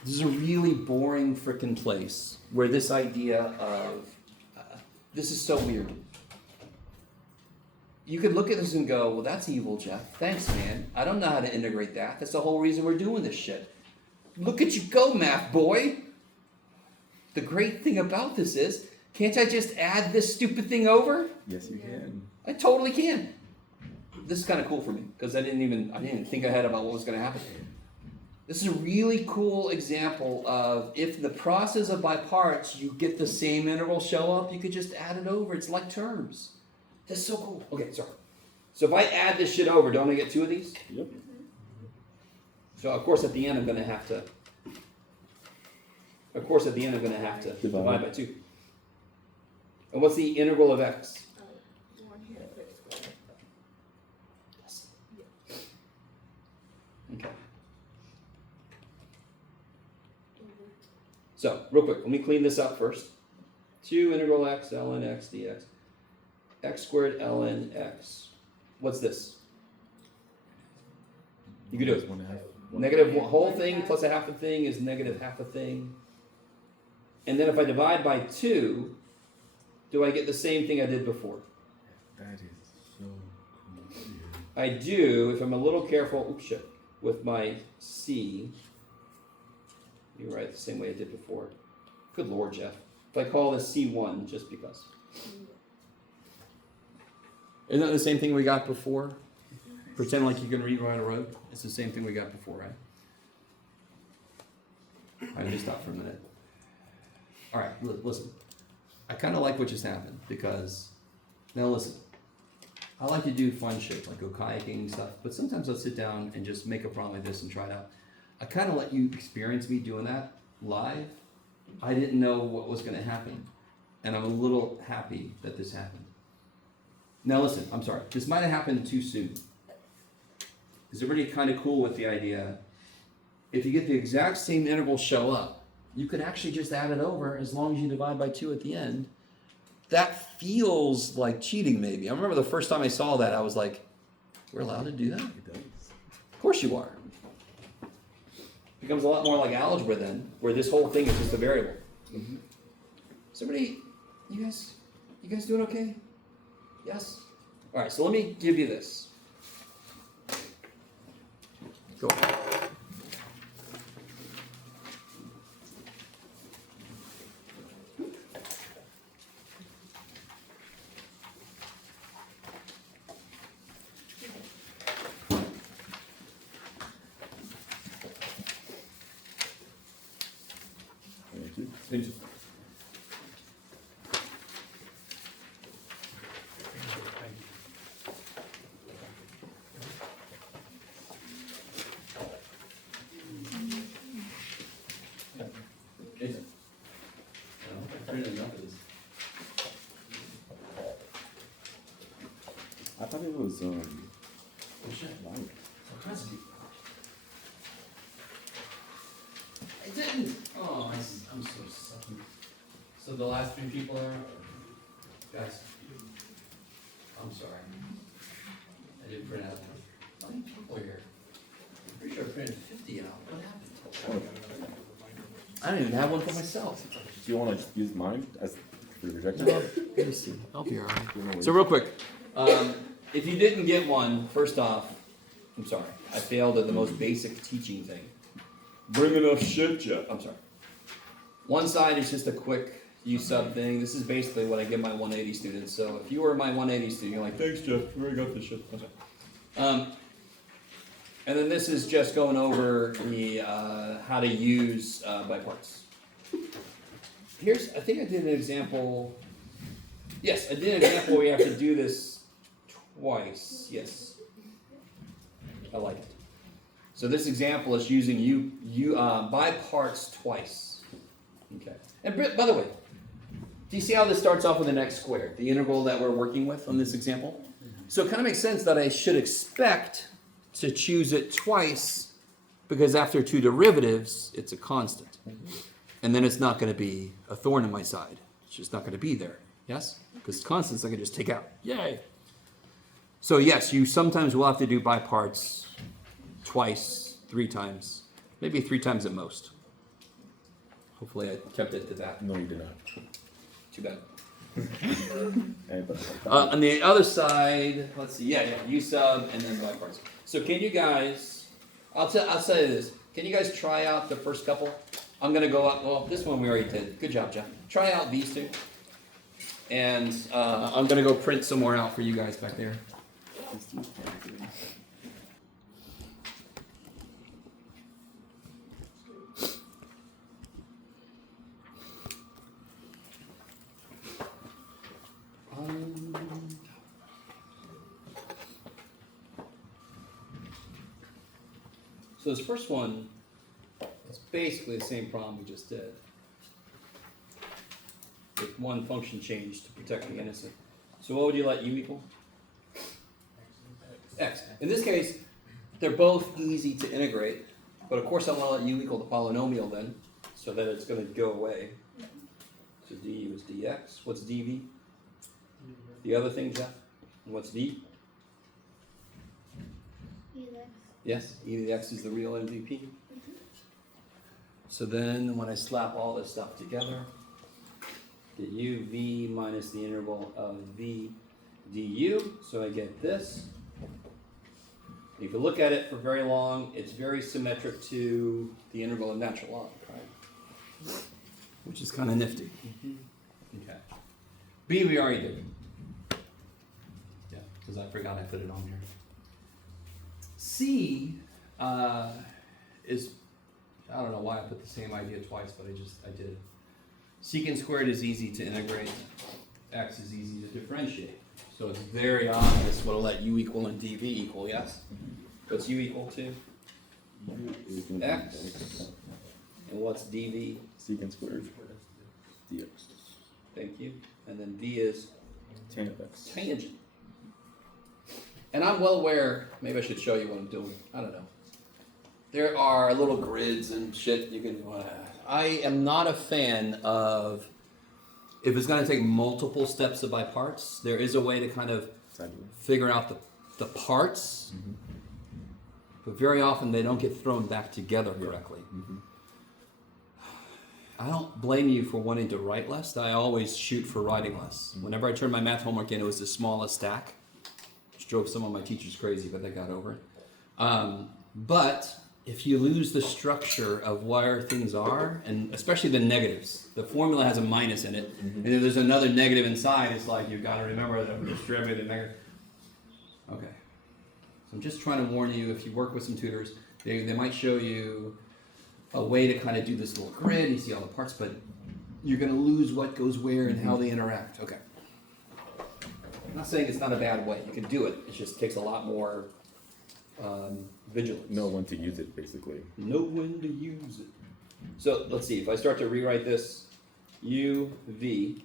This is a really boring frickin' place where this idea of this is so weird. You could look at this and go, well, that's evil, Jeff. Thanks, man. I don't know how to integrate that. That's the whole reason we're doing this shit. Look at you go, math boy. The great thing about this is, can't I just add this stupid thing over? Yes, you can. I totally can. This is kind of cool for me because I didn't even think ahead about what was going to happen. This is a really cool example of if in the process of by parts you get the same integral show up, you could just add it over. It's like terms. That's so cool. Okay, sorry. So if I add this shit over, don't I get two of these? Yep. So of course at the end I'm going to have to. Of course at the end I'm going to have to divide by 2. And what's the integral of x? 1 here, x squared. Yes. Okay. So, real quick, let me clean this up first. 2 integral x ln x dx. X squared ln x. What's this? You can do it. 1/2. Negative whole thing plus a half a thing is negative half a thing. And then if I divide by 2, do I get the same thing I did before? That is so cool. I do, if I'm a little careful, oops, shit, with my c. You write the same way I did before. Good Lord, Jeff. If I call this C1, just because. Isn't that the same thing we got before? Pretend like you can rewrite a road. It's the same thing we got before, right? All right, just stop for a minute. All right, listen. I kind of like what just happened because, now listen. I like to do fun shit, like go kayaking and stuff, but sometimes I'll sit down and just make a problem like this and try it out. I kind of let you experience me doing that live. I didn't know what was going to happen, and I'm a little happy that this happened. Now listen, I'm sorry. This might have happened too soon. Is everybody kind of cool with the idea? If you get the exact same interval show up, you could actually just add it over as long as you divide by 2 at the end. That feels like cheating, maybe. I remember the first time I saw that, I was like, we're allowed to do that? It does. Of course you are. Becomes a lot more like algebra then, where this whole thing is just a variable. Mm-hmm. Somebody, you guys doing okay? Yes? All right, so let me give you this. Go. Thank you. I thought it was light. I didn't. Oh, I'm so sucky. So the last 3 people are, guys. I'm sorry. I didn't print out. How many people are here? I'm pretty sure I printed 50 out. What happened? I don't even have one for myself. Do you want to use mine as for the projector? Let me see. I'll be alright. So real quick, if you didn't get one, first off, I'm sorry. I failed at the most basic teaching thing. Bring enough shit, Jeff. I'm sorry. One side is just a quick U sub thing. This is basically what I give my 180 students. So if you were my 180 student, you're like, thanks, Jeff. We already got this shit. Okay. And then this is just going over the how to use by parts. I think I did an example. Yes, I did an example where you have to do this twice. Yes. I like it. So this example is using by parts twice. Okay. And by the way, do you see how this starts off with an x squared, the integral that we're working with on this example? So it kind of makes sense that I should expect to choose it twice because after 2 derivatives, it's a constant. And then it's not going to be a thorn in my side. It's just not going to be there. Yes? Because constants I can just take out. Yay! So yes, you sometimes will have to do by parts twice, 3 times, maybe 3 times at most. Hopefully I kept it to that. No, you did not. Too bad. Hey, but On the other side, let's see, U sub and then by parts. So can you guys, I'll say this, can you guys try out the first couple? I'm gonna go up, well, this one we already did. Good job, Jeff. Try out these two. And I'm gonna go print some more out for you guys back there. So this first one is basically the same problem we just did, with one function change to protect the innocent. So what would you let u equal? X. In this case, they're both easy to integrate, but of course I want to let u equal the polynomial then, so that it's going to go away. So du is dx. What's dv? The other thing, Jeff? And what's d? Yes, e to the x is the real MVP. So then when I slap all this stuff together, get u v minus the integral of v du, so I get this. If you look at it for very long, it's very symmetric to the integral of natural log, right? Which is kind of nifty. Okay. B we already did. Yeah, because I forgot I put it on here. C is, I don't know why I put the same idea twice, but I did it. Secant squared is easy to integrate. X is easy to differentiate. So it's very obvious what I'll let u equal and dv equal, yes? What's u equal to? X. And what's dv? secant squared dx. Thank you. And then v is Tan of x. tangent. And I'm well aware, maybe I should show you what I'm doing. I don't know. There are little grids and shit you can. I am not a fan of, if it's going to take multiple steps by parts, there is a way to kind of figure out the parts, but very often they don't get thrown back together correctly. I don't blame you for wanting to write less. I always shoot for writing less. Whenever I turned my math homework in, it was the smallest stack, which drove some of my teachers crazy, but they got over it. But if you lose the structure of where things are, and especially the negatives, the formula has a minus in it, and if there's another negative inside, it's like you've got to remember that I'm distributing negative. Okay. So I'm just trying to warn you, if you work with some tutors, they might show you a way to kind of do this little grid, you see all the parts, but you're going to lose what goes where and how they interact. Okay. I'm not saying it's not a bad way. You can do it. It just takes a lot more vigilance. Know when to use it, basically. Know when to use it. So let's see. If I start to rewrite this, u v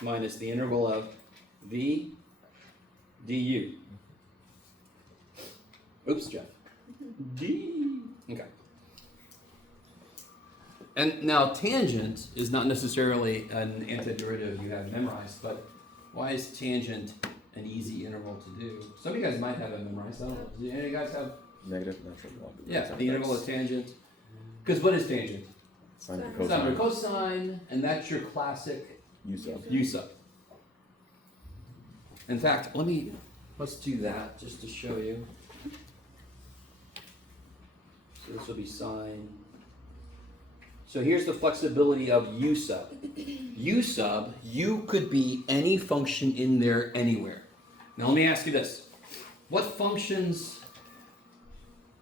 minus the integral of v du. Oops, Jeff. D. Okay. And now tangent is not necessarily an antiderivative you have memorized, but why is tangent an easy integral to do? Some of you guys might have it memorized. I don't know. Do any of you guys have? Negative natural log. Yeah, the integral of tangent. Because what is tangent? Sine and Sine over cosine. cosine, and that's your classic U sub. u sub. In fact, let's do that just to show you. So this will be sine. So here's the flexibility of u sub. U sub, u could be any function in there anywhere. Now let me ask you this. What functions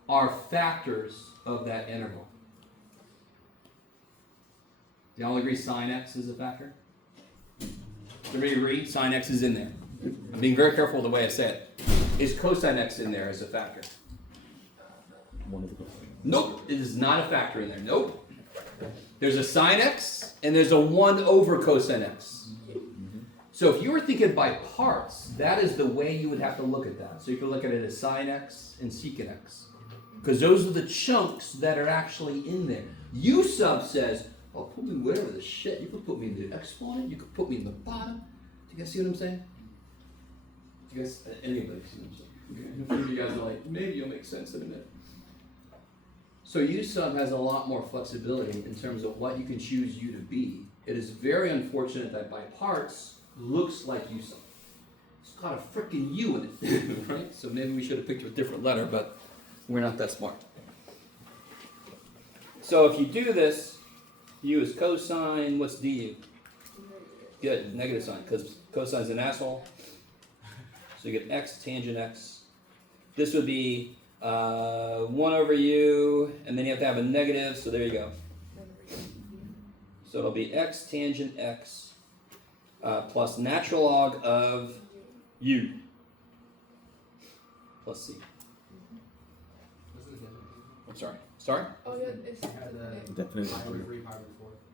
are factors of that integral? Do y'all agree sine x is a factor? Does everybody agree sine x is in there? I'm being very careful with the way I say it. Is cosine x in there as a factor? One of the Nope, it is not a factor in there. Nope. There's a sine x and there's a 1 over cosine x. So if you were thinking by parts, that is the way you would have to look at that. So you could look at it as sine x and secant x. Because those are the chunks that are actually in there. U sub says, oh, put me wherever the shit. You could put me in the exponent, you could put me in the bottom. Do you guys see what I'm saying? Do you guys, anybody see what I'm saying? Okay. A few of you guys are like, maybe it'll make sense in a minute. So U sub has a lot more flexibility in terms of what you can choose U to be. It is very unfortunate that by parts looks like U sub. It's got a freaking U in it, right? So maybe we should have picked a different letter, but we're not that smart. So if you do this, U is cosine, what's du? Good, negative sign, because cosine's an asshole. So you get x tangent x. This would be 1 over u, and then you have to have a negative, so there you go. So it'll be x tangent x plus natural log of u plus c. I'm sorry. Sorry? Oh, yeah, it's Definitely.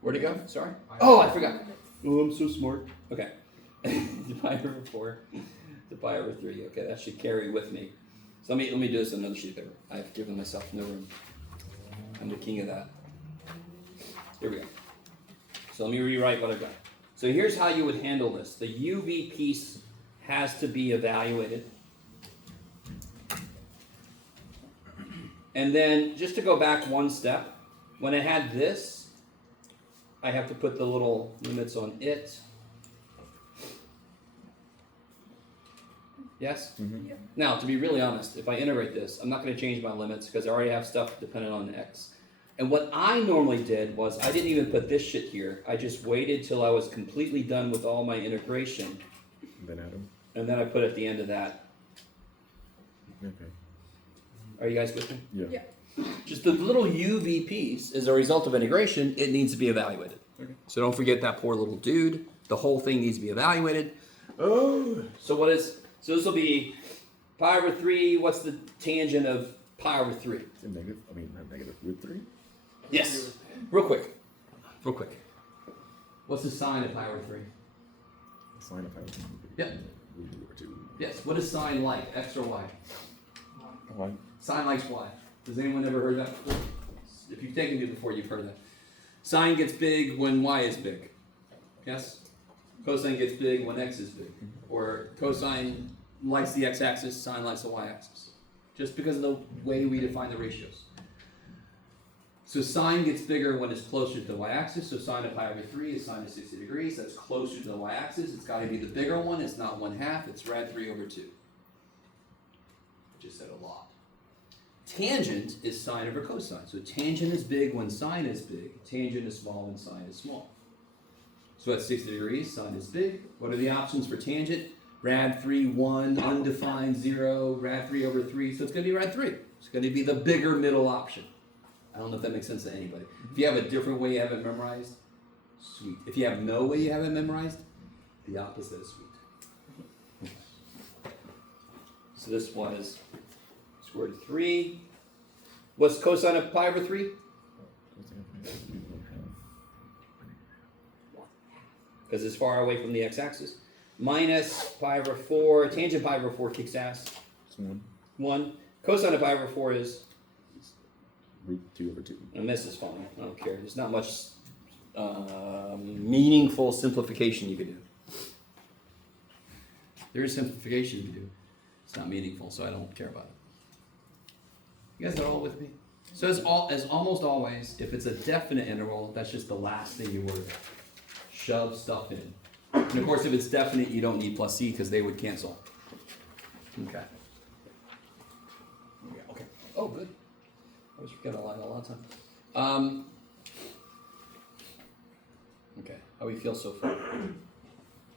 Where'd it go? Sorry? Oh, I forgot. Oh, I'm so smart. Okay. Pi over 4 to pi over 3. Okay, that should carry with me. So let me do this on another sheet of paper. I've given myself no room. I'm the king of that. Here we go. So let me rewrite what I've got. So here's how you would handle this. The UV piece has to be evaluated. And then, just to go back one step, when I had this, I have to put the little limits on it. Yes? Mm-hmm. Yeah. Now, to be really honest, if I integrate this, I'm not going to change my limits because I already have stuff dependent on x. And what I normally did was I didn't even put this shit here. I just waited till I was completely done with all my integration. Then Adam. And then I put at the end of that. Okay. Are you guys with me? Yeah. Yeah. Just the little UV piece, as a result of integration, it needs to be evaluated. Okay. So don't forget that poor little dude. The whole thing needs to be evaluated. Oh. So this will be pi over 3. What's the tangent of pi over 3? It's a negative. I mean, not negative root 3. Yes. Real quick. What's the sine of pi over 3? Sine of power. Yep. Root over 2. Yes. What is sine like? X or y? One. Sine likes y. Has anyone ever heard that before? If you've taken it before, you've heard that. Sine gets big when y is big. Yes? Cosine gets big when x is big. Or cosine likes the x-axis, sine likes the y-axis. Just because of the way we define the ratios. So sine gets bigger when it's closer to the y-axis. So sine of pi over 3 is sine of 60 degrees. That's closer to the y-axis. It's got to be the bigger one. It's not 1/2. It's rad 3 over 2. I just said a lot. Tangent is sine over cosine. So tangent is big when sine is big. Tangent is small when sine is small. So at 60 degrees, sine is big. What are the options for tangent? Rad 3, 1, undefined 0, rad 3 over 3. So it's going to be rad 3. It's going to be the bigger middle option. I don't know if that makes sense to anybody. If you have a different way you have it memorized, sweet. If you have no way you have it memorized, the opposite is sweet. So this was square root of 3. What's cosine of pi over 3? Because it's far away from the x-axis. Minus pi over 4. Tangent pi over 4 kicks ass. It's 1. 1. Cosine of pi over 4 is... Root 2 over 2. And this is fine. I don't care. There's not much meaningful simplification you could do. There is simplification you can do. It's not meaningful, so I don't care about it. You guys are all with me? So as almost always, if it's a definite interval, that's just the last thing you worry about. Shove stuff in. And of course, if it's definite, you don't need plus c because they would cancel. Okay. Okay. Oh, good. I always forget a lot of time. Okay, how we feel so far.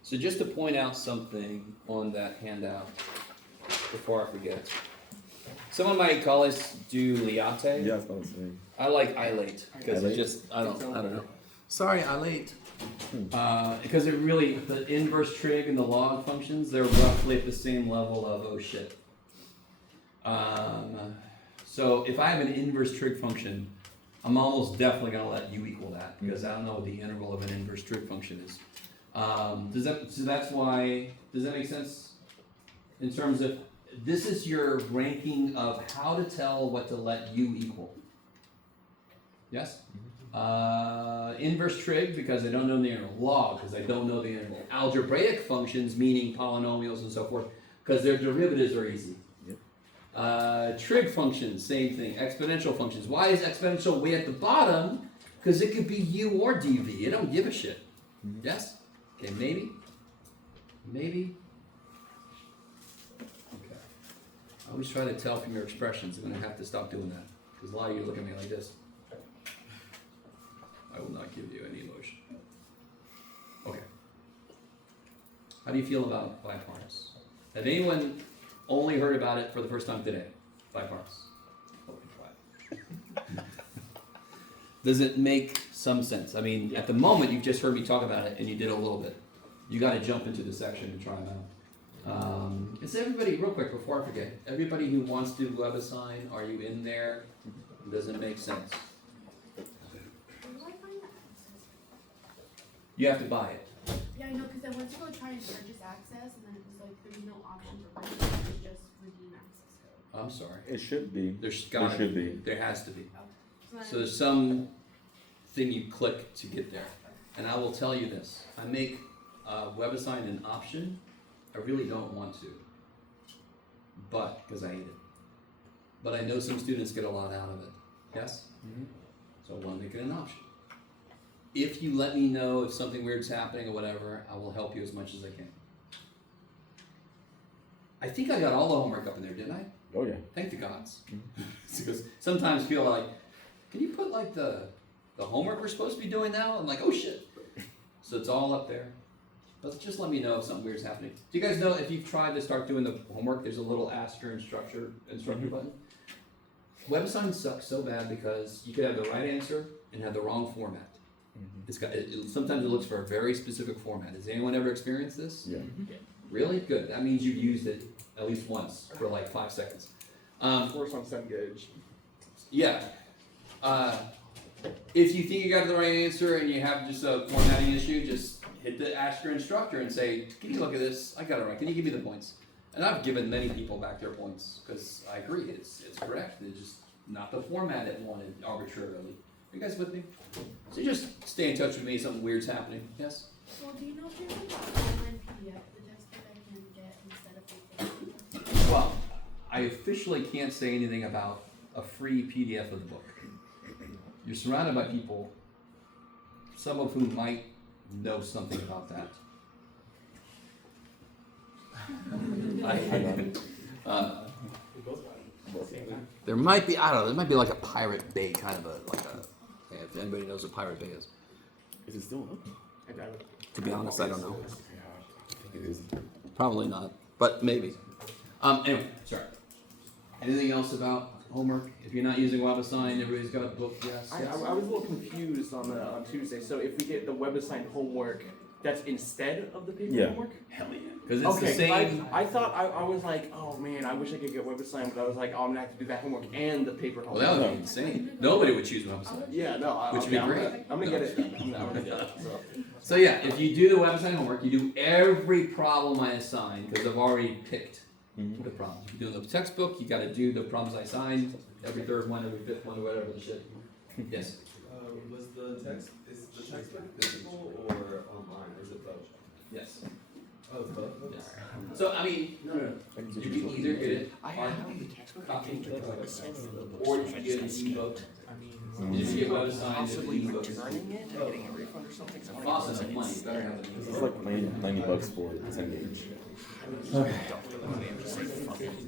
So just to point out something on that handout before I forget. Some of my colleagues do liate. Yeah, I was about to say. I like ilate because it Ilate? just I don't know. Sorry, ilate. Because it really the inverse trig and the log functions they're roughly at the same level of oh shit. So if I have an inverse trig function, I'm almost definitely going to let u equal that because I don't know what the integral of an inverse trig function is. So that's why, does that make sense? In terms of, this is your ranking of how to tell what to let u equal. Yes? Inverse trig because I don't know the integral. Log because I don't know the integral. Algebraic functions meaning polynomials and so forth because their derivatives are easy. Trig functions, same thing. Exponential functions. Why is exponential way at the bottom? Because it could be u or dv. It don't give a shit. Yes? Okay, maybe? Maybe? Okay. I always try to tell from your expressions. I'm going to have to stop doing that. Because a lot of you look at me like this. I will not give you any emotion. Okay. How do you feel about 5 parts? Have anyone only heard about it for the first time today? 5 parts. Does it make some sense? I mean, at the moment, you've just heard me talk about it, and you did a little bit. You got to jump into the section and try them out. Is everybody, real quick, before I forget, everybody who wants to WebAssign, are you in there? Does it make sense? You have to buy it. Yeah, I know, because I went to go try and purchase access, and then it was like there was no option for purchase, it was just redeem access code. I'm sorry. It should be. There's gotta should be. There has to be. So So there's some thing you click to get there. And I will tell you this, I make WebAssign an option. I really don't want to, but, because I hate it. But I know some students get a lot out of it, yes? So I want to make it an option. If you let me know if something weird's happening or whatever, I will help you as much as I can. I think I got all the homework up in there, didn't I? Oh yeah. Thank the gods. Because sometimes feel like, can you put like the homework we're supposed to be doing now? I'm like, oh shit. So it's all up there. But just let me know if something weird's happening. Do you guys know if you've tried to start doing the homework, there's a little asterisk instructor button? WebAssign sucks so bad because you could have the right answer and have the wrong format. It's got sometimes it looks for a very specific format. Has anyone ever experienced this? Yeah. Really? Good. That means you've used it at least once for like 5 seconds. Force on some gauge. Yeah. If you think you got the right answer and you have just a formatting issue, just ask your instructor and say, can you look at this? I got it right. Can you give me the points? And I've given many people back their points because I agree, it's correct. It's just not the format it wanted arbitrarily. Are you guys with me? So just stay in touch with me if something weird's happening. Yes? Well, do you know if there's like an online PDF of the textbook I can get instead of the paper? Well, I officially can't say anything about a free PDF of the book. You're surrounded by people, some of whom might know something about that. There might be, I don't know, there might be like a Pirate Bay kind of if anybody knows what Pirate Bay is. Is it still up? To be honest, I don't know. I think it is. Probably not, but maybe. Anyway, sorry. Anything else about homework? If you're not using WebAssign, everybody's got a book, yes? I was a little confused on Tuesday. So if we get the WebAssign homework, that's instead of the paper Yeah. homework? Hell yeah. Because it's the Okay, same. I thought I was like, oh man, I wish I could get WebAssign, but I was like, oh, I'm gonna have to do that homework and the paper Well, homework. that would be insane. Nobody would choose WebAssign. Yeah, no, Which would be I'm great. gonna get it done. I'm gonna get it. So. So yeah, if you do the WebAssign homework, you do every problem I assign because I've already picked the problems. If you're doing the textbook, you got to do the problems I assigned every 3rd one, every 5th one, or whatever the shit. Yes. Is the textbook physical or online, or is it both? Yes. Oh, it's both? Yes. So I mean, no. You can either get it hard copy, or you can get an ebook. If you get WebAssign, it's an ebook. Turning it and getting a refund or something. So Costs us money. You better have it. It's like $90 for 10 gauge.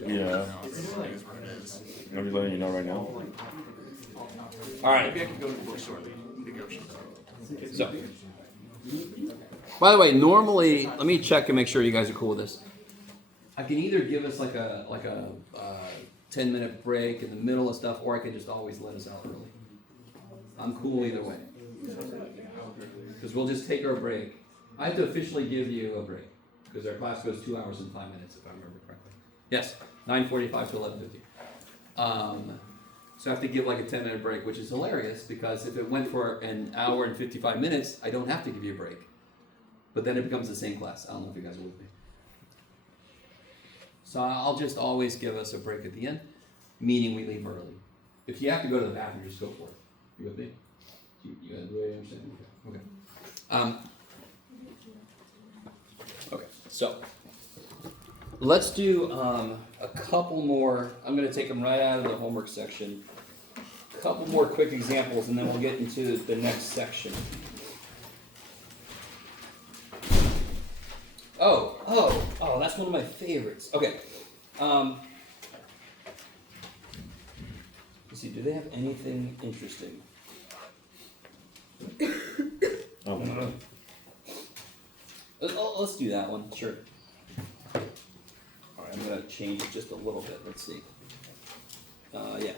Yeah. I'm just letting you know right now. All right. Maybe I could go to the bookstore and negotiate. So, by the way, normally, let me check and make sure you guys are cool with this. I can either give us like a 10-minute break in the middle of stuff, or I can just always let us out early. I'm cool either way. Because we'll just take our break. I have to officially give you a break because our class goes 2 hours and 5 minutes, if I remember correctly. Yes, 9:45 to 11:50. So I have to give like a 10-minute break, which is hilarious because if it went for an hour and 55 minutes, I don't have to give you a break. But then it becomes the same class. I don't know if you guys are with me. So I'll just always give us a break at the end, meaning we leave early. If you have to go to the bathroom, just go for it. You with me? You really understand? Okay. Okay. So Let's do a couple more. I'm going to take them right out of the homework section. A couple more quick examples, and then we'll get into the next section. Oh, that's one of my favorites. Okay. Let's see, do they have anything interesting? Oh my God. Let's do that one, sure. Alright, I'm going to change it just a little bit. Let's see. Yeah.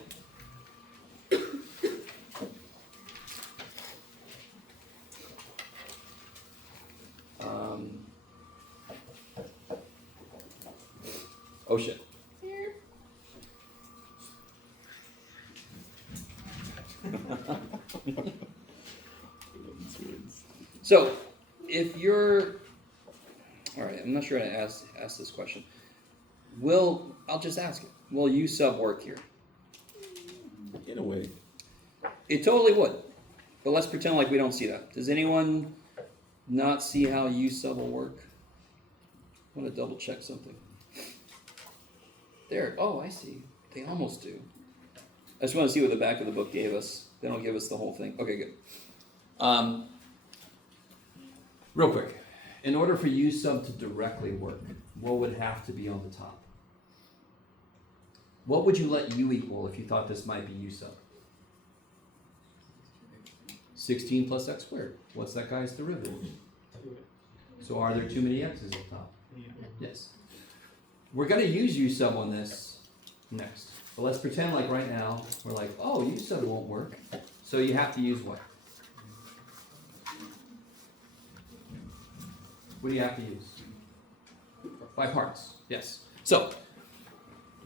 Oh shit. So, if you're, all right, I'm not sure how to ask this question. I'll just ask it. Will U sub work here? In a way. It totally would. But let's pretend like we don't see that. Does anyone not see how U sub will work? I want to double check something. There. Oh, I see. They almost do. I just want to see what the back of the book gave us. They don't give us the whole thing. Okay, good. Real quick. In order for U sub to directly work, what would have to be on the top? What would you let U equal if you thought this might be U sub? 16 plus x squared. What's that guy's derivative? So are there too many x's up top? Yes. We're going to use U sub on this next. But let's pretend like right now, we're like, oh, U sub won't work. So you have to use what? What do you have to use? By parts, yes. So,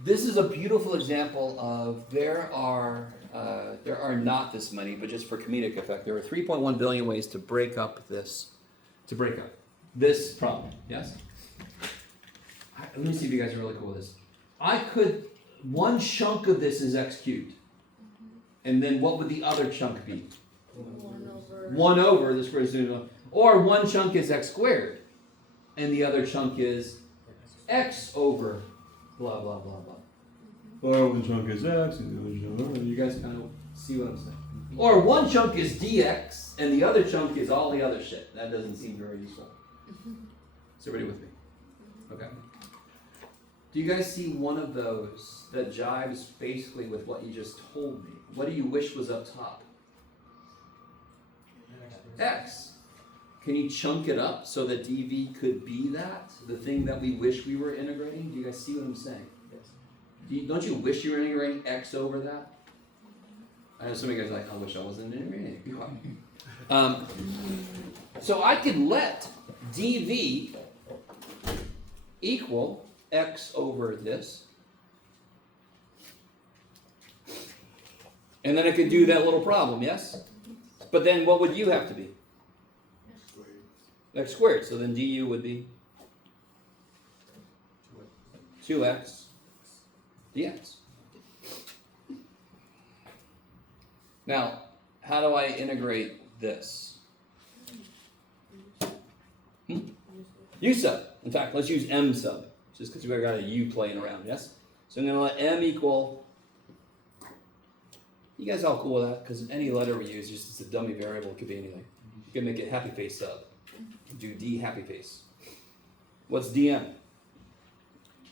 this is a beautiful example of there are not this many, but just for comedic effect, there are 3.1 billion ways to break up this problem, yes? Let me see if you guys are really cool with this. One chunk of this is x cubed. And then what would the other chunk be? 1 over the square root of, or one chunk is x squared. And the other chunk is x over blah, blah, blah, blah. Or one chunk is x, and the other chunk, you guys kind of see what I'm saying? Or one chunk is dx, and the other chunk is all the other shit. That doesn't seem very useful. Is everybody with me? Okay. Do you guys see one of those that jives basically with what you just told me? What do you wish was up top? X. Can you chunk it up so that dv could be that? The thing that we wish we were integrating? Do you guys see what I'm saying? Yes. Don't you wish you were integrating x over that? I know some of you guys are like, I wish I wasn't integrating it. So I could let dv equal x over this. And then I could do that little problem, yes? But then what would u have to be? X squared. So then du would be 2x dx. Now, how do I integrate this? U sub. In fact, let's use m sub, just because we've got a u playing around, yes? So I'm going to let m equal, you guys all cool with that? Because any letter we use, just it's a dummy variable, it could be anything. You can make it happy face sub. Do d happy face. What's dm?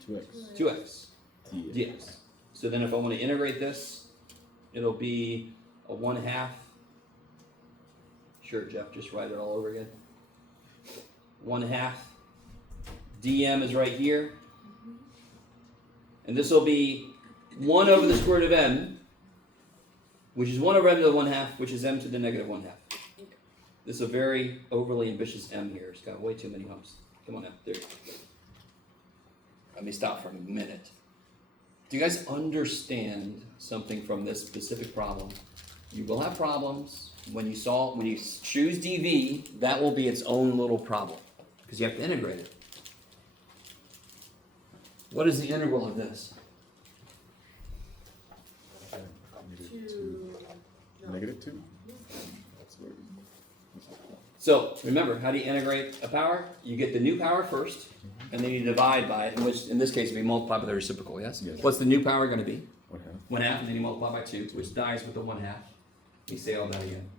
2x. 2x dx. So then if I want to integrate this, it'll be a 1/2. Sure, Jeff, just write it all over again. 1/2. dm is right here. And this will be 1 over the square root of m, which is 1 over m to the 1/2, which is m to the negative 1/2. This is a very overly ambitious m here. It's got way too many humps. Come on now. There you go. Let me stop for a minute. Do you guys understand something from this specific problem? You will have problems. When you choose dv, that will be its own little problem. Because you have to integrate it. What is the integral of this? -2. So So, remember, how do you integrate a power? You get the new power first, and then you divide by it, which in this case would be multiplied by the reciprocal, yes? Yes. What's the new power going to be? 1/2. 1/2, and then you multiply by 2, which dies with the 1/2. You say all that again.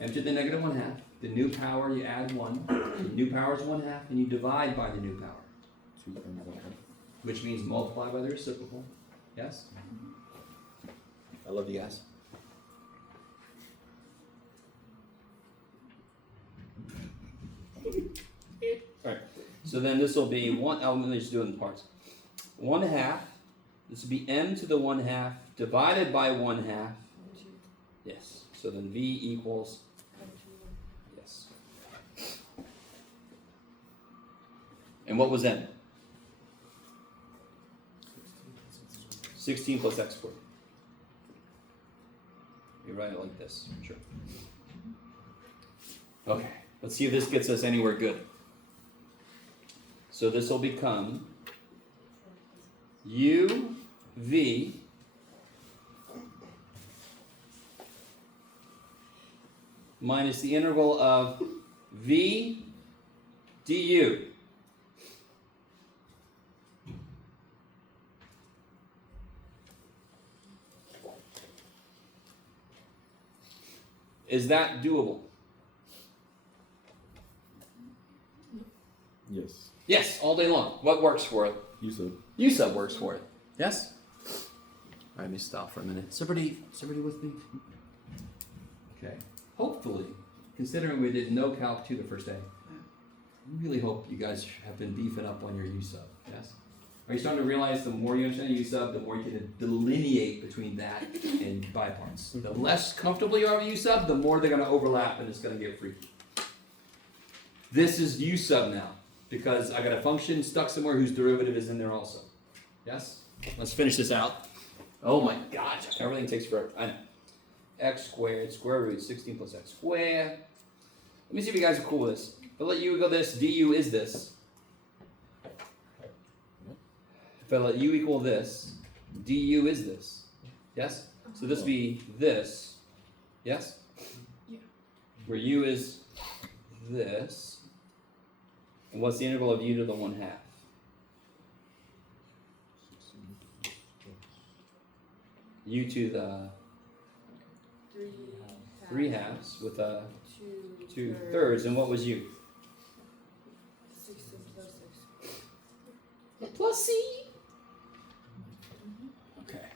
Enter the negative 1/2. The new power, you add 1. The new power is 1/2, and you divide by the new power, 2 times 1/2. which means multiply by the reciprocal. Yes? I love you guys. Alright, so then this will be one, I'm going to just do it in parts. 1/2, this will be m to the 1/2 divided by 1/2. Yes, so then v equals, yes. And what was n? 16 plus x squared. You write it like this, sure. Okay, let's see if this gets us anywhere good. So this will become uv minus the integral of v du. Is that doable? Yes. Yes, all day long. What works for it? You said. U sub works for it. Yes? Alright, let me stop for a minute. Is everybody with me? Okay. Hopefully, considering we did no Calc 2 the first day, I really hope you guys have been beefing up on your U sub. Yes? Are you starting to realize the more you understand U sub, the more you can delineate between that and biparts? The less comfortable you are with U sub, the more they're going to overlap and it's going to get freaky. This is U sub now, because I got a function stuck somewhere whose derivative is in there also. Yes? Let's finish this out. Oh my gosh, everything takes forever. I know. X squared, square root 16 plus x squared. Let me see if you guys are cool with this. If I let u go this, du is this. If I let u equal this, du is this. Yes? So this would be this. Yes? Yeah. Where u is this. And what's the integral of u to the 1/2? U to the 3/2 with a 2/3. And what was u? 16 plus 6. Plus c. Okay.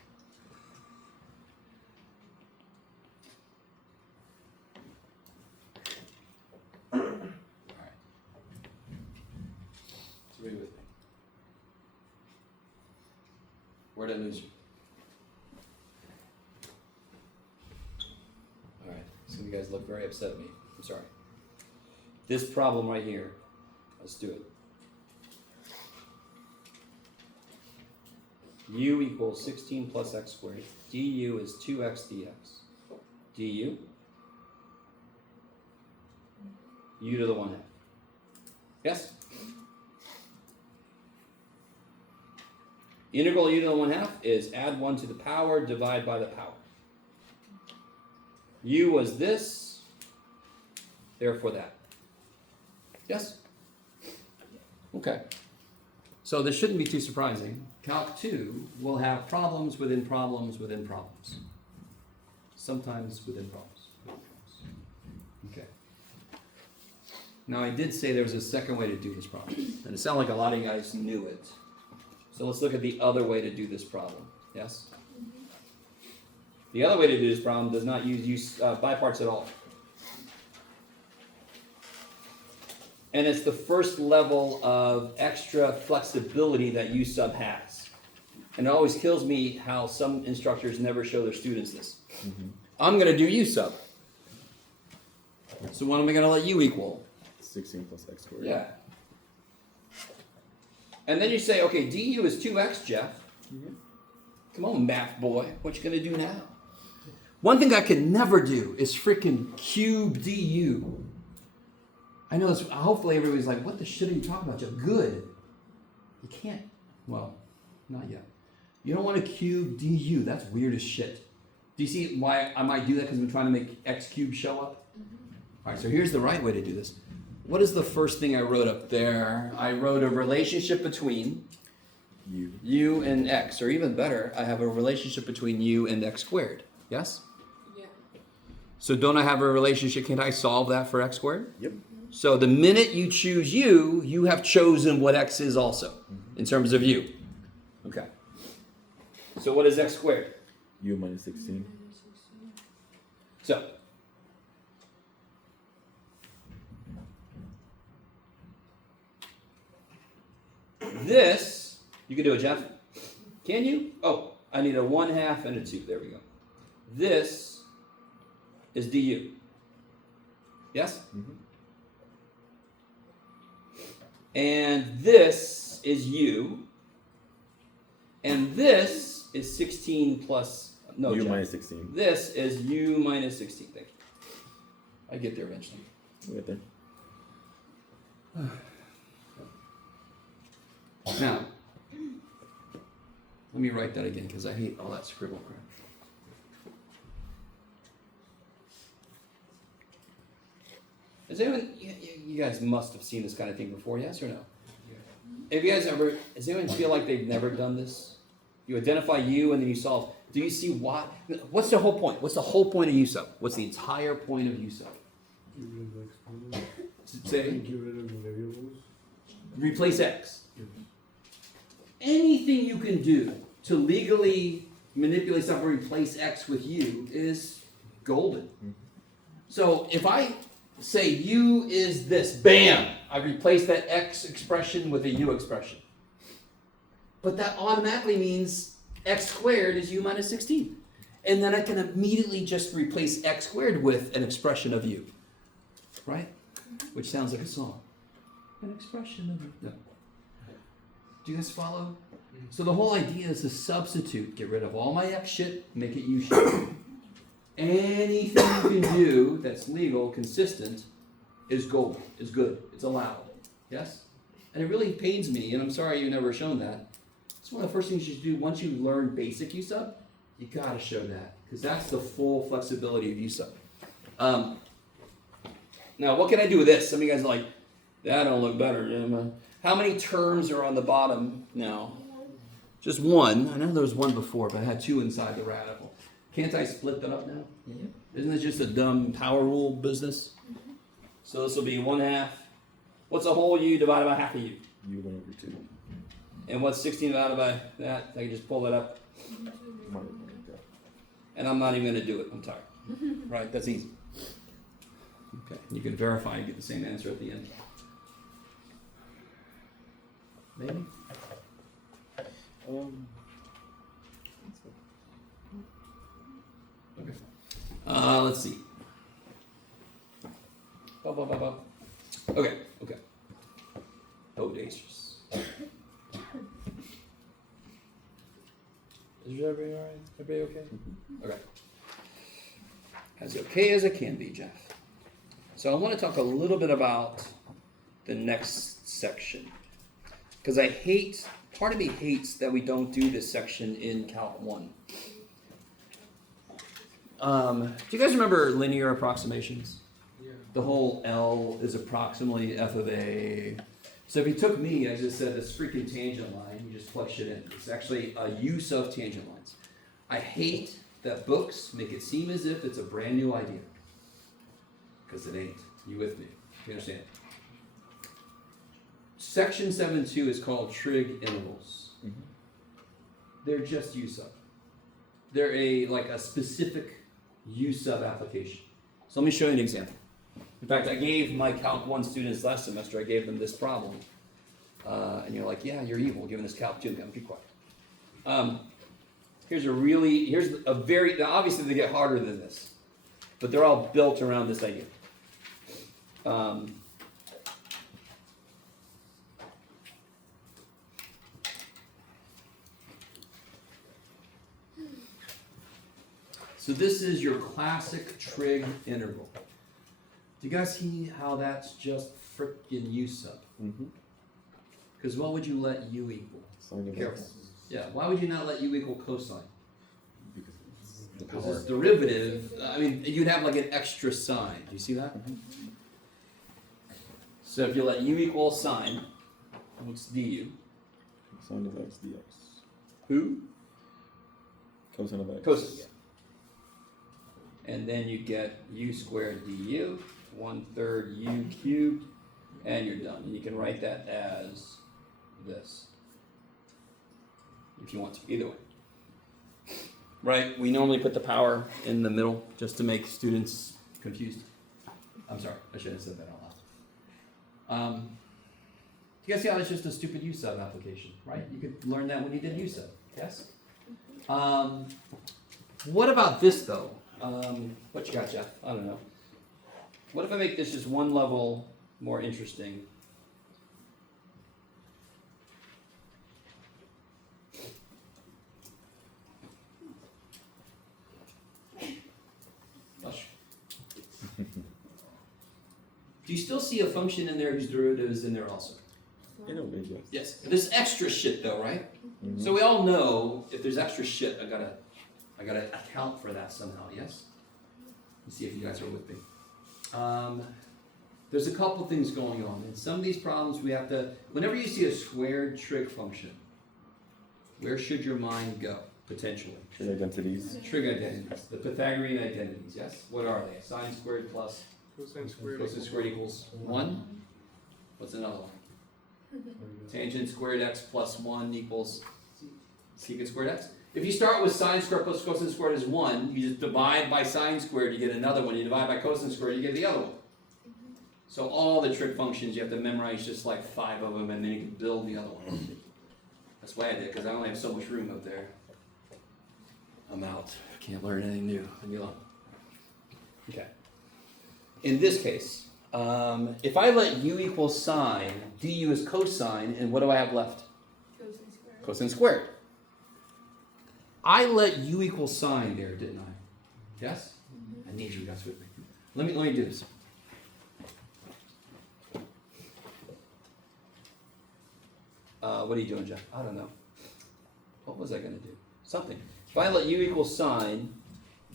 All right. So be with me. Where did I lose you? All right. Some of you guys look very upset at me. I'm sorry. This problem right here. Let's do it. U equals 16 plus x squared. Du is 2x dx. Du. U to the 1/2. Yes? Integral u to the 1/2 is add 1 to the power, divide by the power. U was this, therefore that. Yes? Okay. So this shouldn't be too surprising. Calc 2 will have problems within problems within problems. Sometimes within problems. Okay. Now I did say there was a second way to do this problem. And it sounded like a lot of you guys knew it. So let's look at the other way to do this problem. Yes? The other way to do this problem does not use biparts at all. And it's the first level of extra flexibility that U sub has. And it always kills me how some instructors never show their students this. Mm-hmm. I'm going to do U sub. So what am I going to let U equal? 16 plus x squared. Yeah. And then you say, okay, du is 2x, Jeff. Mm-hmm. Come on, math boy. What you going to do now? One thing I can never do is freaking cube du. I know this, hopefully everybody's like, what the shit are you talking about, Jeff? Good. You can't, well, not yet. You don't want to cube du. That's weird as shit. Do you see why I might do that? Because I'm trying to make x cubed show up? Mm-hmm. All right, so here's the right way to do this. what is the first thing I wrote up there? I wrote a relationship between u and x, or even better, I have a relationship between u and x squared. Yes? Yeah. So don't I have a relationship? Can't I solve that for x squared? Yep. So the minute you choose u, you have chosen what x is also, in terms of u. Okay. So what is x squared? U minus 16. So this, you can do it, Jeff. Can you? Oh, I need a 1/2 and a 2. There we go. This is du. Yes? Mm-hmm. And this is u. And this is 16 plus, no, U Jeff. minus 16. This is u minus 16. Thank you. I get there eventually. We'll get there. Now, let me write that again because I hate all that scribble crap. Has anyone, you guys must have seen this kind of thing before, yes or no? Have you guys ever, does anyone feel like they've never done this? You identify u and then you solve. Do you see what? What's the whole point? What's the whole point of u sub? What's the entire point of u sub? Get rid of the exponents. Say, Get rid of the variables. replace x. Anything you can do to legally manipulate stuff or replace x with u is golden. So if I say u is this, bam, I replace that x expression with a u expression. But that automatically means x squared is u minus 16. And then I can immediately just replace x squared with an expression of u. Right? Which sounds like a song. An expression of u. No. Do you guys follow? So the whole idea is to substitute, get rid of all my x shit, make it u shit. Anything you can do that's legal, consistent, is gold, is good, it's allowed. Yes? And it really pains me, and I'm sorry you've never shown that. It's one of the first things you should do once you learn basic u sub. You gotta show that, because that's the full flexibility of u sub. Now, what can I do with this? Some of you guys are like, that don't look better. How many terms are on the bottom now? Just one. I know there was one before, but I had two inside the radical. Can't I split that up now? Yeah. Isn't this just a dumb power rule business? So this will be 1/2. What's a whole u divided by half a u? U 1 over 2. And what's 16 divided by that? I can just pull that up. And I'm not even going to do it. I'm tired. Right? That's easy. Okay. You can verify and get the same answer at the end. Maybe? Okay. Let's see. Okay. Bodacious. Is everybody all right? Everybody okay? Okay. As okay as it can be, Jeff. So I want to talk a little bit about the next section. Because part of me hates that we don't do this section in Calc 1. Do you guys remember linear approximations? Yeah. The whole L is approximately f of a. So if you took me, I just said this freaking tangent line, you just plug shit in. It's actually a use of tangent lines. I hate that books make it seem as if it's a brand new idea. Because it ain't. You with me? You understand? Section 7.2 is called trig intervals. Mm-hmm. They're just U sub. They're a specific U sub application. So let me show you an example. In fact, I gave my Calc 1 students last semester, I gave them this problem. And you're like, yeah, you're evil giving this Calc 2. Be quiet. Here's a very, now obviously they get harder than this, but they're all built around this idea. So this is your classic trig interval. Do you guys see how that's just frickin' U sub? Because what would you let U equal? Sine of Careful. x. Yeah, why would you not let U equal cosine? Because it's the Because power. it's derivative. I mean, you'd have like an extra sign. Do you see that? So if you let u equal sine, what's du? Sine of x dx. Who? Cosine of x. Cosine. And then you get u squared du, 1/3 u cubed, and you're done. And you can write that as this, if you want to, either way. Right, we normally put the power in the middle just to make students confused. I'm sorry, I should have said that out loud. You guys see how that's just a stupid U sub application, right? You could learn that when you did U sub, yes? What about this though? What you got, Jeff? I don't know. What if I make this just one level more interesting? Do you still see a function in there whose derivative is in there also? In a way, yes. Yes. There's extra shit though, right? Mhm. So we all know if there's extra shit, I gotta account for that somehow. Yes. Let's see if you guys are with me. There's a couple things going on. In some of these problems, we have to. Whenever you see a squared trig function, where should your mind go potentially? Trig identities. Trig identities, the Pythagorean identities. Yes. What are they? Sine squared plus Cosine squared. cosine squared equals 1. What's another one? Tangent squared x plus 1 equals secant squared x. If you start with sine squared plus cosine squared is 1, you just divide by sine squared, you get another one. You divide by cosine squared, you get the other one. So all the trig functions, you have to memorize just like 5 of them, and then you can build the other one. That's why I did, because I only have so much room up there. I'm out. I can't learn anything new. Leave me alone. Okay. In this case, if I let u equal sine, du is cosine, and what do I have left? Cosine squared. Cosine squared. I let u equal sine there, didn't I? Yes? I need you guys with me. Let me do this. What are you doing, Jeff? I don't know. What was I going to do? Something. If I let u equal sine,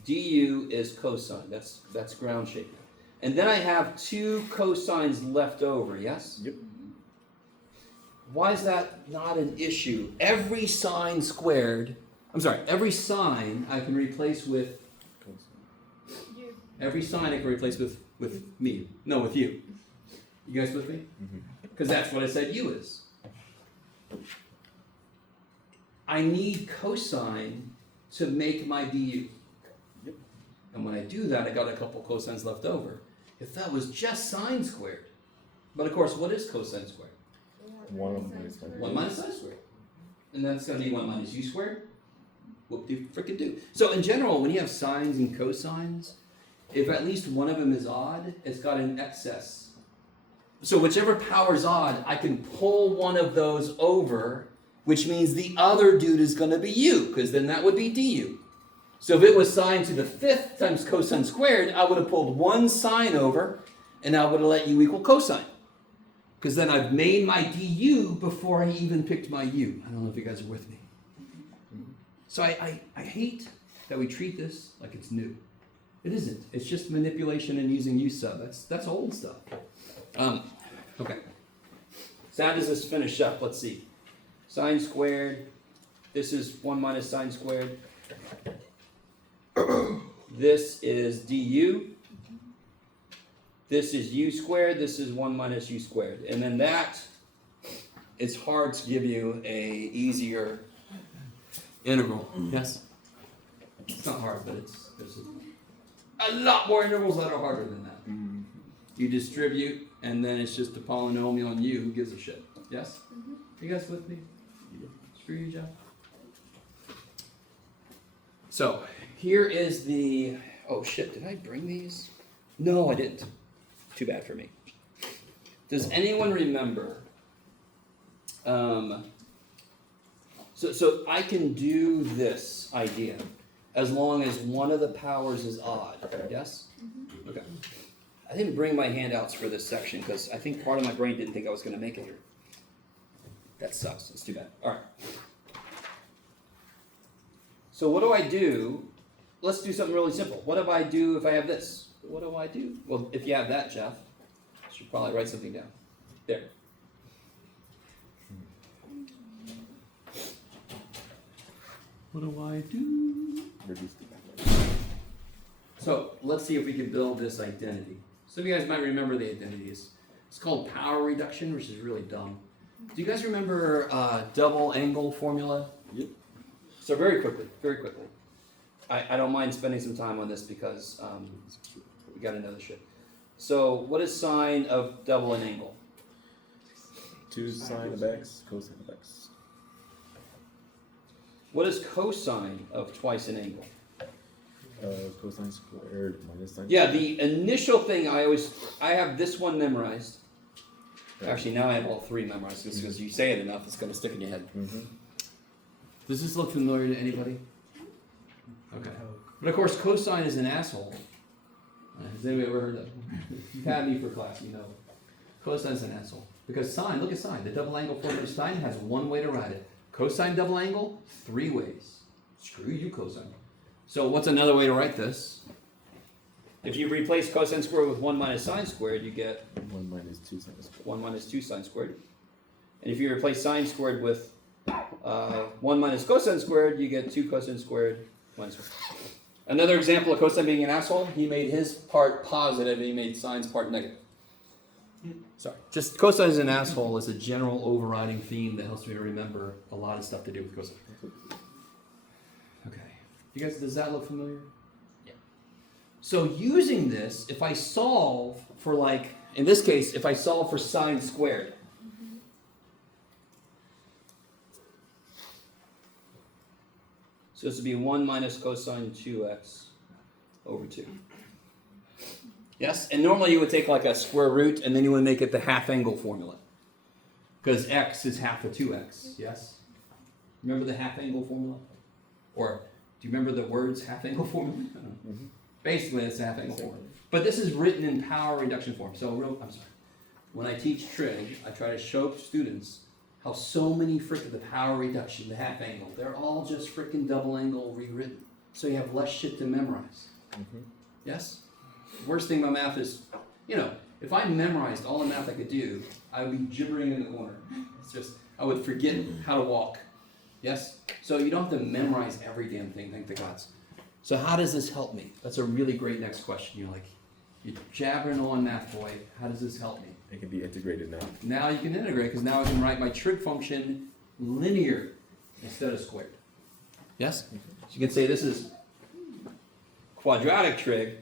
du is cosine. That's ground shape. And then I have 2 cosines left over, yes? Yep. Why is that not an issue? Every sine squared, every sine I can replace with, You. every sine I can replace with me. No, with you. You guys with me? Because that's what I said u is. I need cosine to make my du. Yep. And when I do that, I got a couple cosines left over. If that was just sine squared, but of course, what is cosine squared? 1 minus 5. 1 minus sine squared. And that's going to be 1 minus u squared. Whoop-de-frickin-do. So in general, when you have sines and cosines, if at least one of them is odd, it's got an excess. So whichever power's odd, I can pull one of those over, which means the other dude is going to be u, because then that would be du. So if it was sine to the 5th times cosine squared, I would have pulled 1 sine over, and I would have let u equal cosine. Because then I've made my du before I even picked my u. I don't know if you guys are with me. So I hate that we treat this like it's new. It isn't. It's just manipulation and using u sub. That's old stuff. Okay. So how does this finish up? Let's see. Sine squared. This is 1 minus sine squared. This is du. This is u squared. This is 1 minus u squared. And then that, it's hard to give you a easier integral. Yes? It's not hard, but there's a lot more integrals that are harder than that. You distribute, and then it's just a polynomial on u. Who gives a shit? Yes? You guys with me? Screw you, Jeff. So, here is the... Oh, shit. Did I bring these? No, I didn't. Too bad for me. Does anyone remember... So I can do this idea as long as one of the powers is odd. Yes? Okay. I didn't bring my handouts for this section because I think part of my brain didn't think I was going to make it here. That sucks. It's too bad. All right. So what do I do? Let's do something really simple. What do I do if I have this? What do I do? Well, if you have that, Jeff, you should probably write something down. There. What do I do? Reduce the back. So let's see if we can build this identity. Some of you guys might remember the identities. It's called power reduction, which is really dumb. Do you guys remember double angle formula? Yep. So very quickly. I don't mind spending some time on this because we got to know this shit. So what is sine of double an angle? 2 sine of x, cosine of x. What is cosine of twice an angle? Cosine squared minus sine. Yeah, the initial thing I have this one memorized. Actually, now I have all 3 memorized because you say it enough, it's going to stick in your head. Mm-hmm. Does this look familiar to anybody? Okay. But of course, cosine is an asshole. Has anybody ever heard that? If you've had me for class, you know. Cosine is an asshole. Because sine, look at sine. The double angle formula of sine has one way to write it. Cosine double angle, 3 ways. Screw you, cosine. So what's another way to write this? If you replace cosine squared with 1 minus sine squared, you get 1 minus 2 sine squared. 1 minus 2 sine squared. And if you replace sine squared with 1 minus cosine squared, you get 2 cosine squared minus 1. Another example of cosine being an asshole, he made his part positive and he made sine's part negative. Sorry. Just cosine is an asshole is a general overriding theme that helps me to remember a lot of stuff to do with cosine. Okay. You guys, does that look familiar? Yeah. So using this, if I solve for in this case, if I solve for sine squared, so this would be 1 minus cosine 2x over 2. Yes? And normally you would take a square root and then you would make it the half angle formula. Because x is half of 2x. Yes? Remember the half angle formula? Or do you remember the words half angle formula? I don't know. Mm-hmm. Basically, it's a half angle formula. But this is written in power reduction form. So, I'm sorry. When I teach trig, I try to show students how so many the power reduction, the half angle, they're all just frickin' double angle rewritten. So you have less shit to memorize. Mm-hmm. Yes? Worst thing about math is, if I memorized all the math I could do, I would be gibbering in the corner. It's just, I would forget how to walk. Yes? So you don't have to memorize every damn thing, thank the gods. So how does this help me? That's a really great next question. You're jabbering on math, boy. How does this help me? It can be integrated now. Now you can integrate, because now I can write my trig function linear instead of squared. Yes? So you can say this is quadratic trig.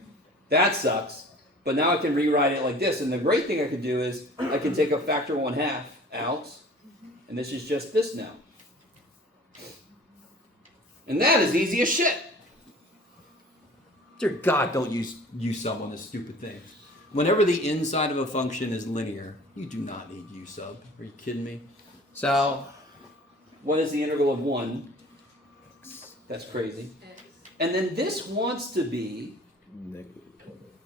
That sucks. But now I can rewrite it like this. And the great thing I could do is I can take a factor 1/2 out. And this is just this now. And that is easy as shit. Dear God, don't use sub on this stupid thing. Whenever the inside of a function is linear, you do not need u sub. Are you kidding me? So, what is the integral of 1? That's crazy. And then this wants to be Negative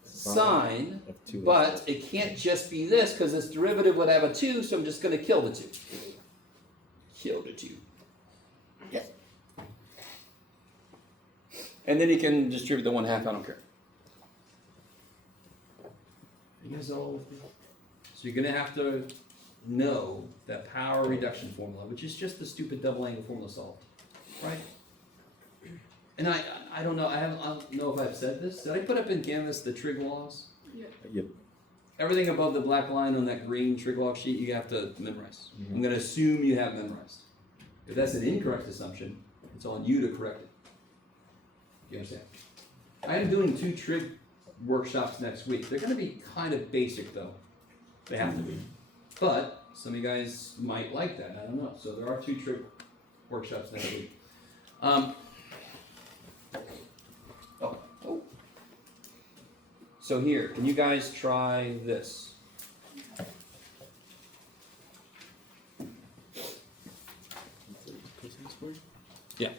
sine, of 2x. but it can't just be this, because this derivative would have a 2, so I'm just going to kill the 2. Kill the 2. Yeah. And then you can distribute the 1/2, I don't care. You guys all with me? So you're going to have to know that power reduction formula, which is just the stupid double angle formula solved. Right? And I don't know, I don't know if I've said this. Did I put up in Canvas the trig laws? Yeah. Yep. Everything above the black line on that green trig log sheet, you have to memorize. Mm-hmm. I'm going to assume you have memorized. If that's an incorrect assumption, it's on you to correct it. You understand? I am doing 2 trig workshops next week. They're going to be kind of basic, though. They have to be. But some of you guys might like that. I don't know. So there are 2 trig workshops next week. So here, can you guys try this? Cosine squared? Yeah.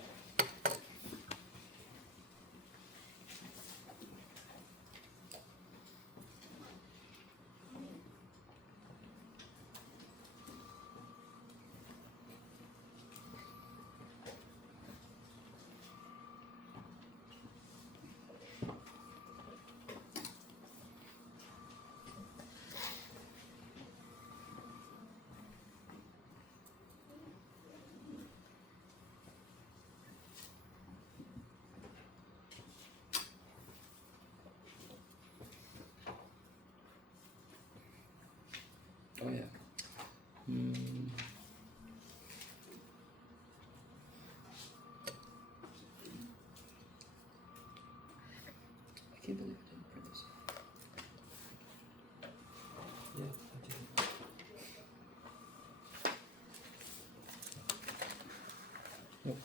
can't believe I didn't print this. Yeah, I did. Yep.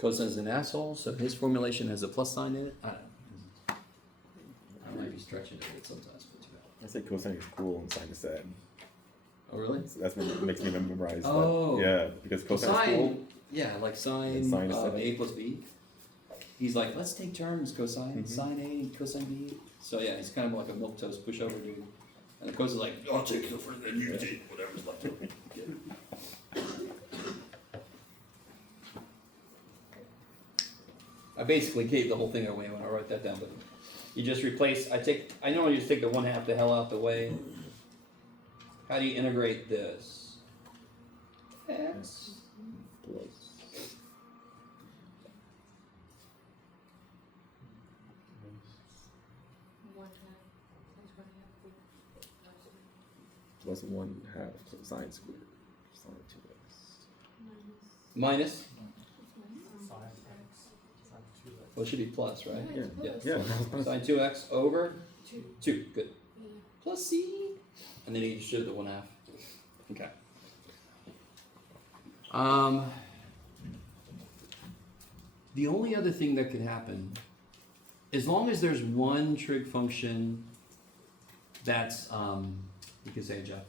Cosine's an asshole, so his formulation has a plus sign in it. I don't know. I might be stretching it a bit sometimes, but too bad. I say cosine is cool and sine is sad. Oh, really? So that's what makes me memorize Oh. that. Yeah, because cosine is cool. Yeah, like sine And sine is of seven. A plus B. He's like, let's take turns, cosine, Mhm. sine A and cosine B. So yeah, he's kind of like a milquetoast pushover dude. And the cosine's like, I'll take the first, then you take whatever's left of it. I basically gave the whole thing away when I wrote that down, but you just replace, I normally just take the 1/2 the hell out the way. How do you integrate this? X plus. Plus 1/2 sine squared. Sine 2x. Minus? Well, it should be plus, right? Yeah. Yes. Yeah. Sine 2x over 2. 2. Good. Plus c. And then you should have the 1/2. Okay. The only other thing that could happen, as long as there's one trig function that's, you can say, Jeff.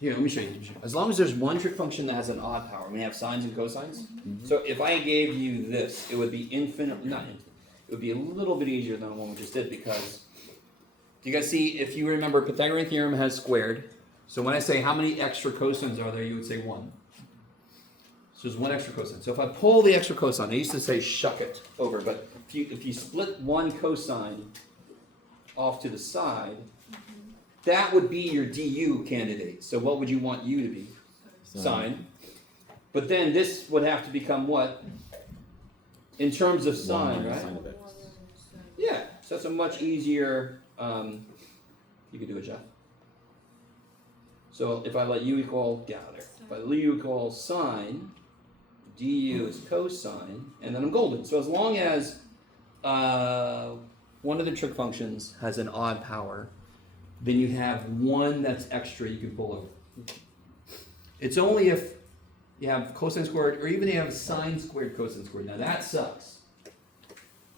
Here, let me show you. As long as there's one trig function that has an odd power, we have sines and cosines. So if I gave you this, it would be not infinite. It would be a little bit easier than the one we just did because, do you guys see, if you remember, Pythagorean theorem has squared. So when I say how many extra cosines are there, you would say 1. So there's 1 extra cosine. So if I pull the extra cosine, I used to say shuck it over, but if you split 1 cosine off to the side, that would be your du candidate. So what would you want u to be? Sine. But then this would have to become what? In terms of sine, right? Sine of x. Yeah. So that's a much easier, you could do it, Jeff. So if I let u equal, get out of there. If I let u equal sine, du is cosine, and then I'm golden. So as long as one of the trig functions has an odd power, then you have one that's extra you can pull over. It's only if you have cosine squared, or even you have sine squared cosine squared. Now that sucks.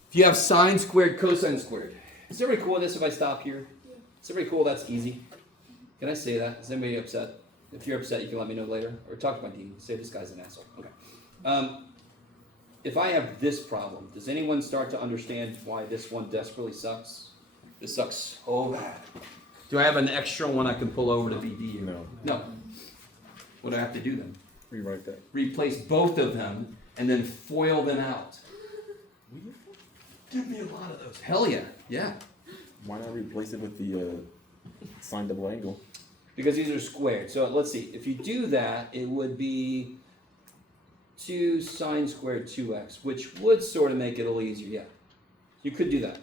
If you have sine squared cosine squared, is everybody cool with this if I stop here? Is everybody cool? That's easy. Can I say that? Is anybody upset? If you're upset, you can let me know later. Or talk to my dean. Say this guy's an asshole. Okay. If I have this problem, does anyone start to understand why this one desperately sucks? This sucks so bad. Do I have an extra one I can pull over to be du? No. No. What do I have to do then? Rewrite that. Replace both of them and then FOIL them out. Give me a lot of those. Hell yeah. Yeah. Why not replace it with the sine double angle? Because these are squared. So let's see. If you do that, it would be 2 sine squared 2x, which would sort of make it a little easier. Yeah. You could do that.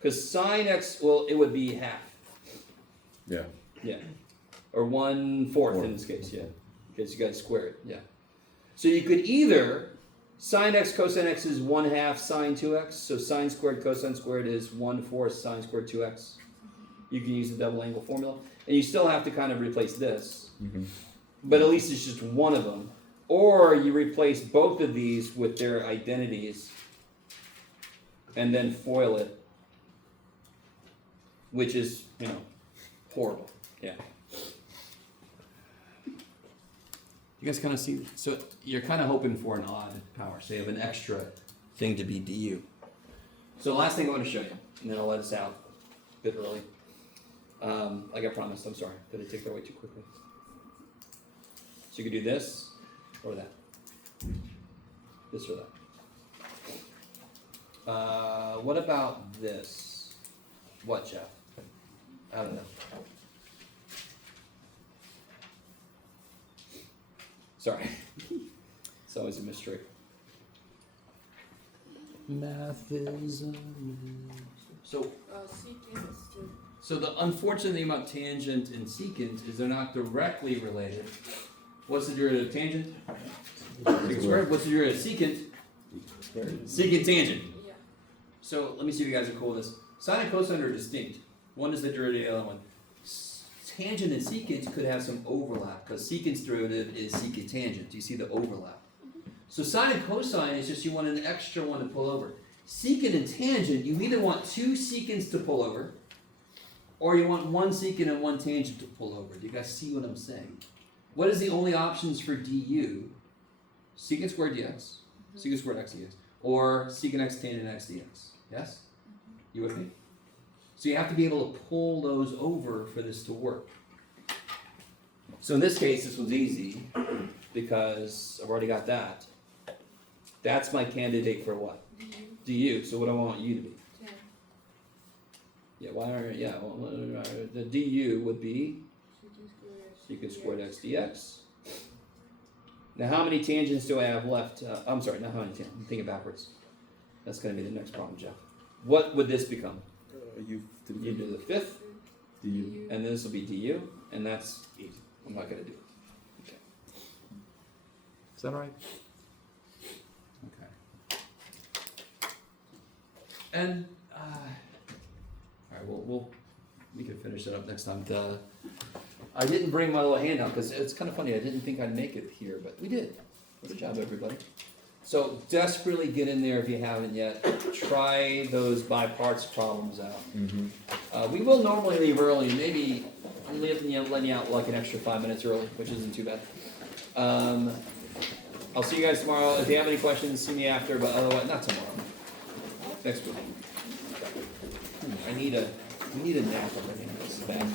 Because sine x, well, it would be half. Yeah. Yeah. Or 1/4 in this case, yeah. Because you got it squared, yeah. So you could either, sine x cosine x is 1/2 sine 2x, so sine squared cosine squared is 1/4 sine squared 2x. You can use the double angle formula. And you still have to kind of replace this. Mm-hmm. But at least it's just one of them. Or you replace both of these with their identities and then FOIL it. Which is, horrible. Yeah. You guys kind of see, so you're kind of hoping for an odd power, so you have an extra thing to be du. So the last thing I want to show you, and then I'll let us out a bit early. Like I promised, I'm sorry, did I take that way too quickly? So you could do this, or that. This or that. What about this? What, Jeff? I don't know. Sorry. It's always a mystery. Math is so. Secant is to. So the unfortunate thing about tangent and secant is they're not directly related. What's the derivative of tangent? Secant squared. What's the derivative of secant? Secant tangent. Yeah. So let me see if you guys are cool with this. Sine and cosine are distinct. One is the derivative of the other one. Tangent and secant could have some overlap because secant's derivative is secant tangent. Do you see the overlap? So sine and cosine is just you want an extra one to pull over. Secant and tangent, you either want two secants to pull over, or you want one secant and one tangent to pull over. Do you guys see what I'm saying? What is the only options for du? Secant squared dx, secant squared x dx, or secant x tangent x dx. Yes? You with me? So you have to be able to pull those over for this to work. So in this case, this was easy because I've already got that. That's my candidate for what? Du. So what do I want u to be? 10. Yeah, why are the du would be secant squared x dx. Now how many tangents do I have left? I'm sorry, not how many tangents. I'm thinking backwards. That's going to be the next problem, Jeff. What would this become? U to the U to the fifth, du. and this will be du, and that's easy. I'm not going to do it. Okay. Is that all right? Okay. And all right, we can finish that up next time. I didn't bring my little handout because it's kind of funny. I didn't think I'd make it here, but we did. Good job, everybody. So desperately get in there if you haven't yet. Try those by parts problems out. Mm-hmm. We will normally leave early. Maybe I'm letting you out like an extra 5 minutes early, which isn't too bad. I'll see you guys tomorrow. If you have any questions, see me after. But otherwise, not tomorrow. Next week. We need a nap already. This is bad.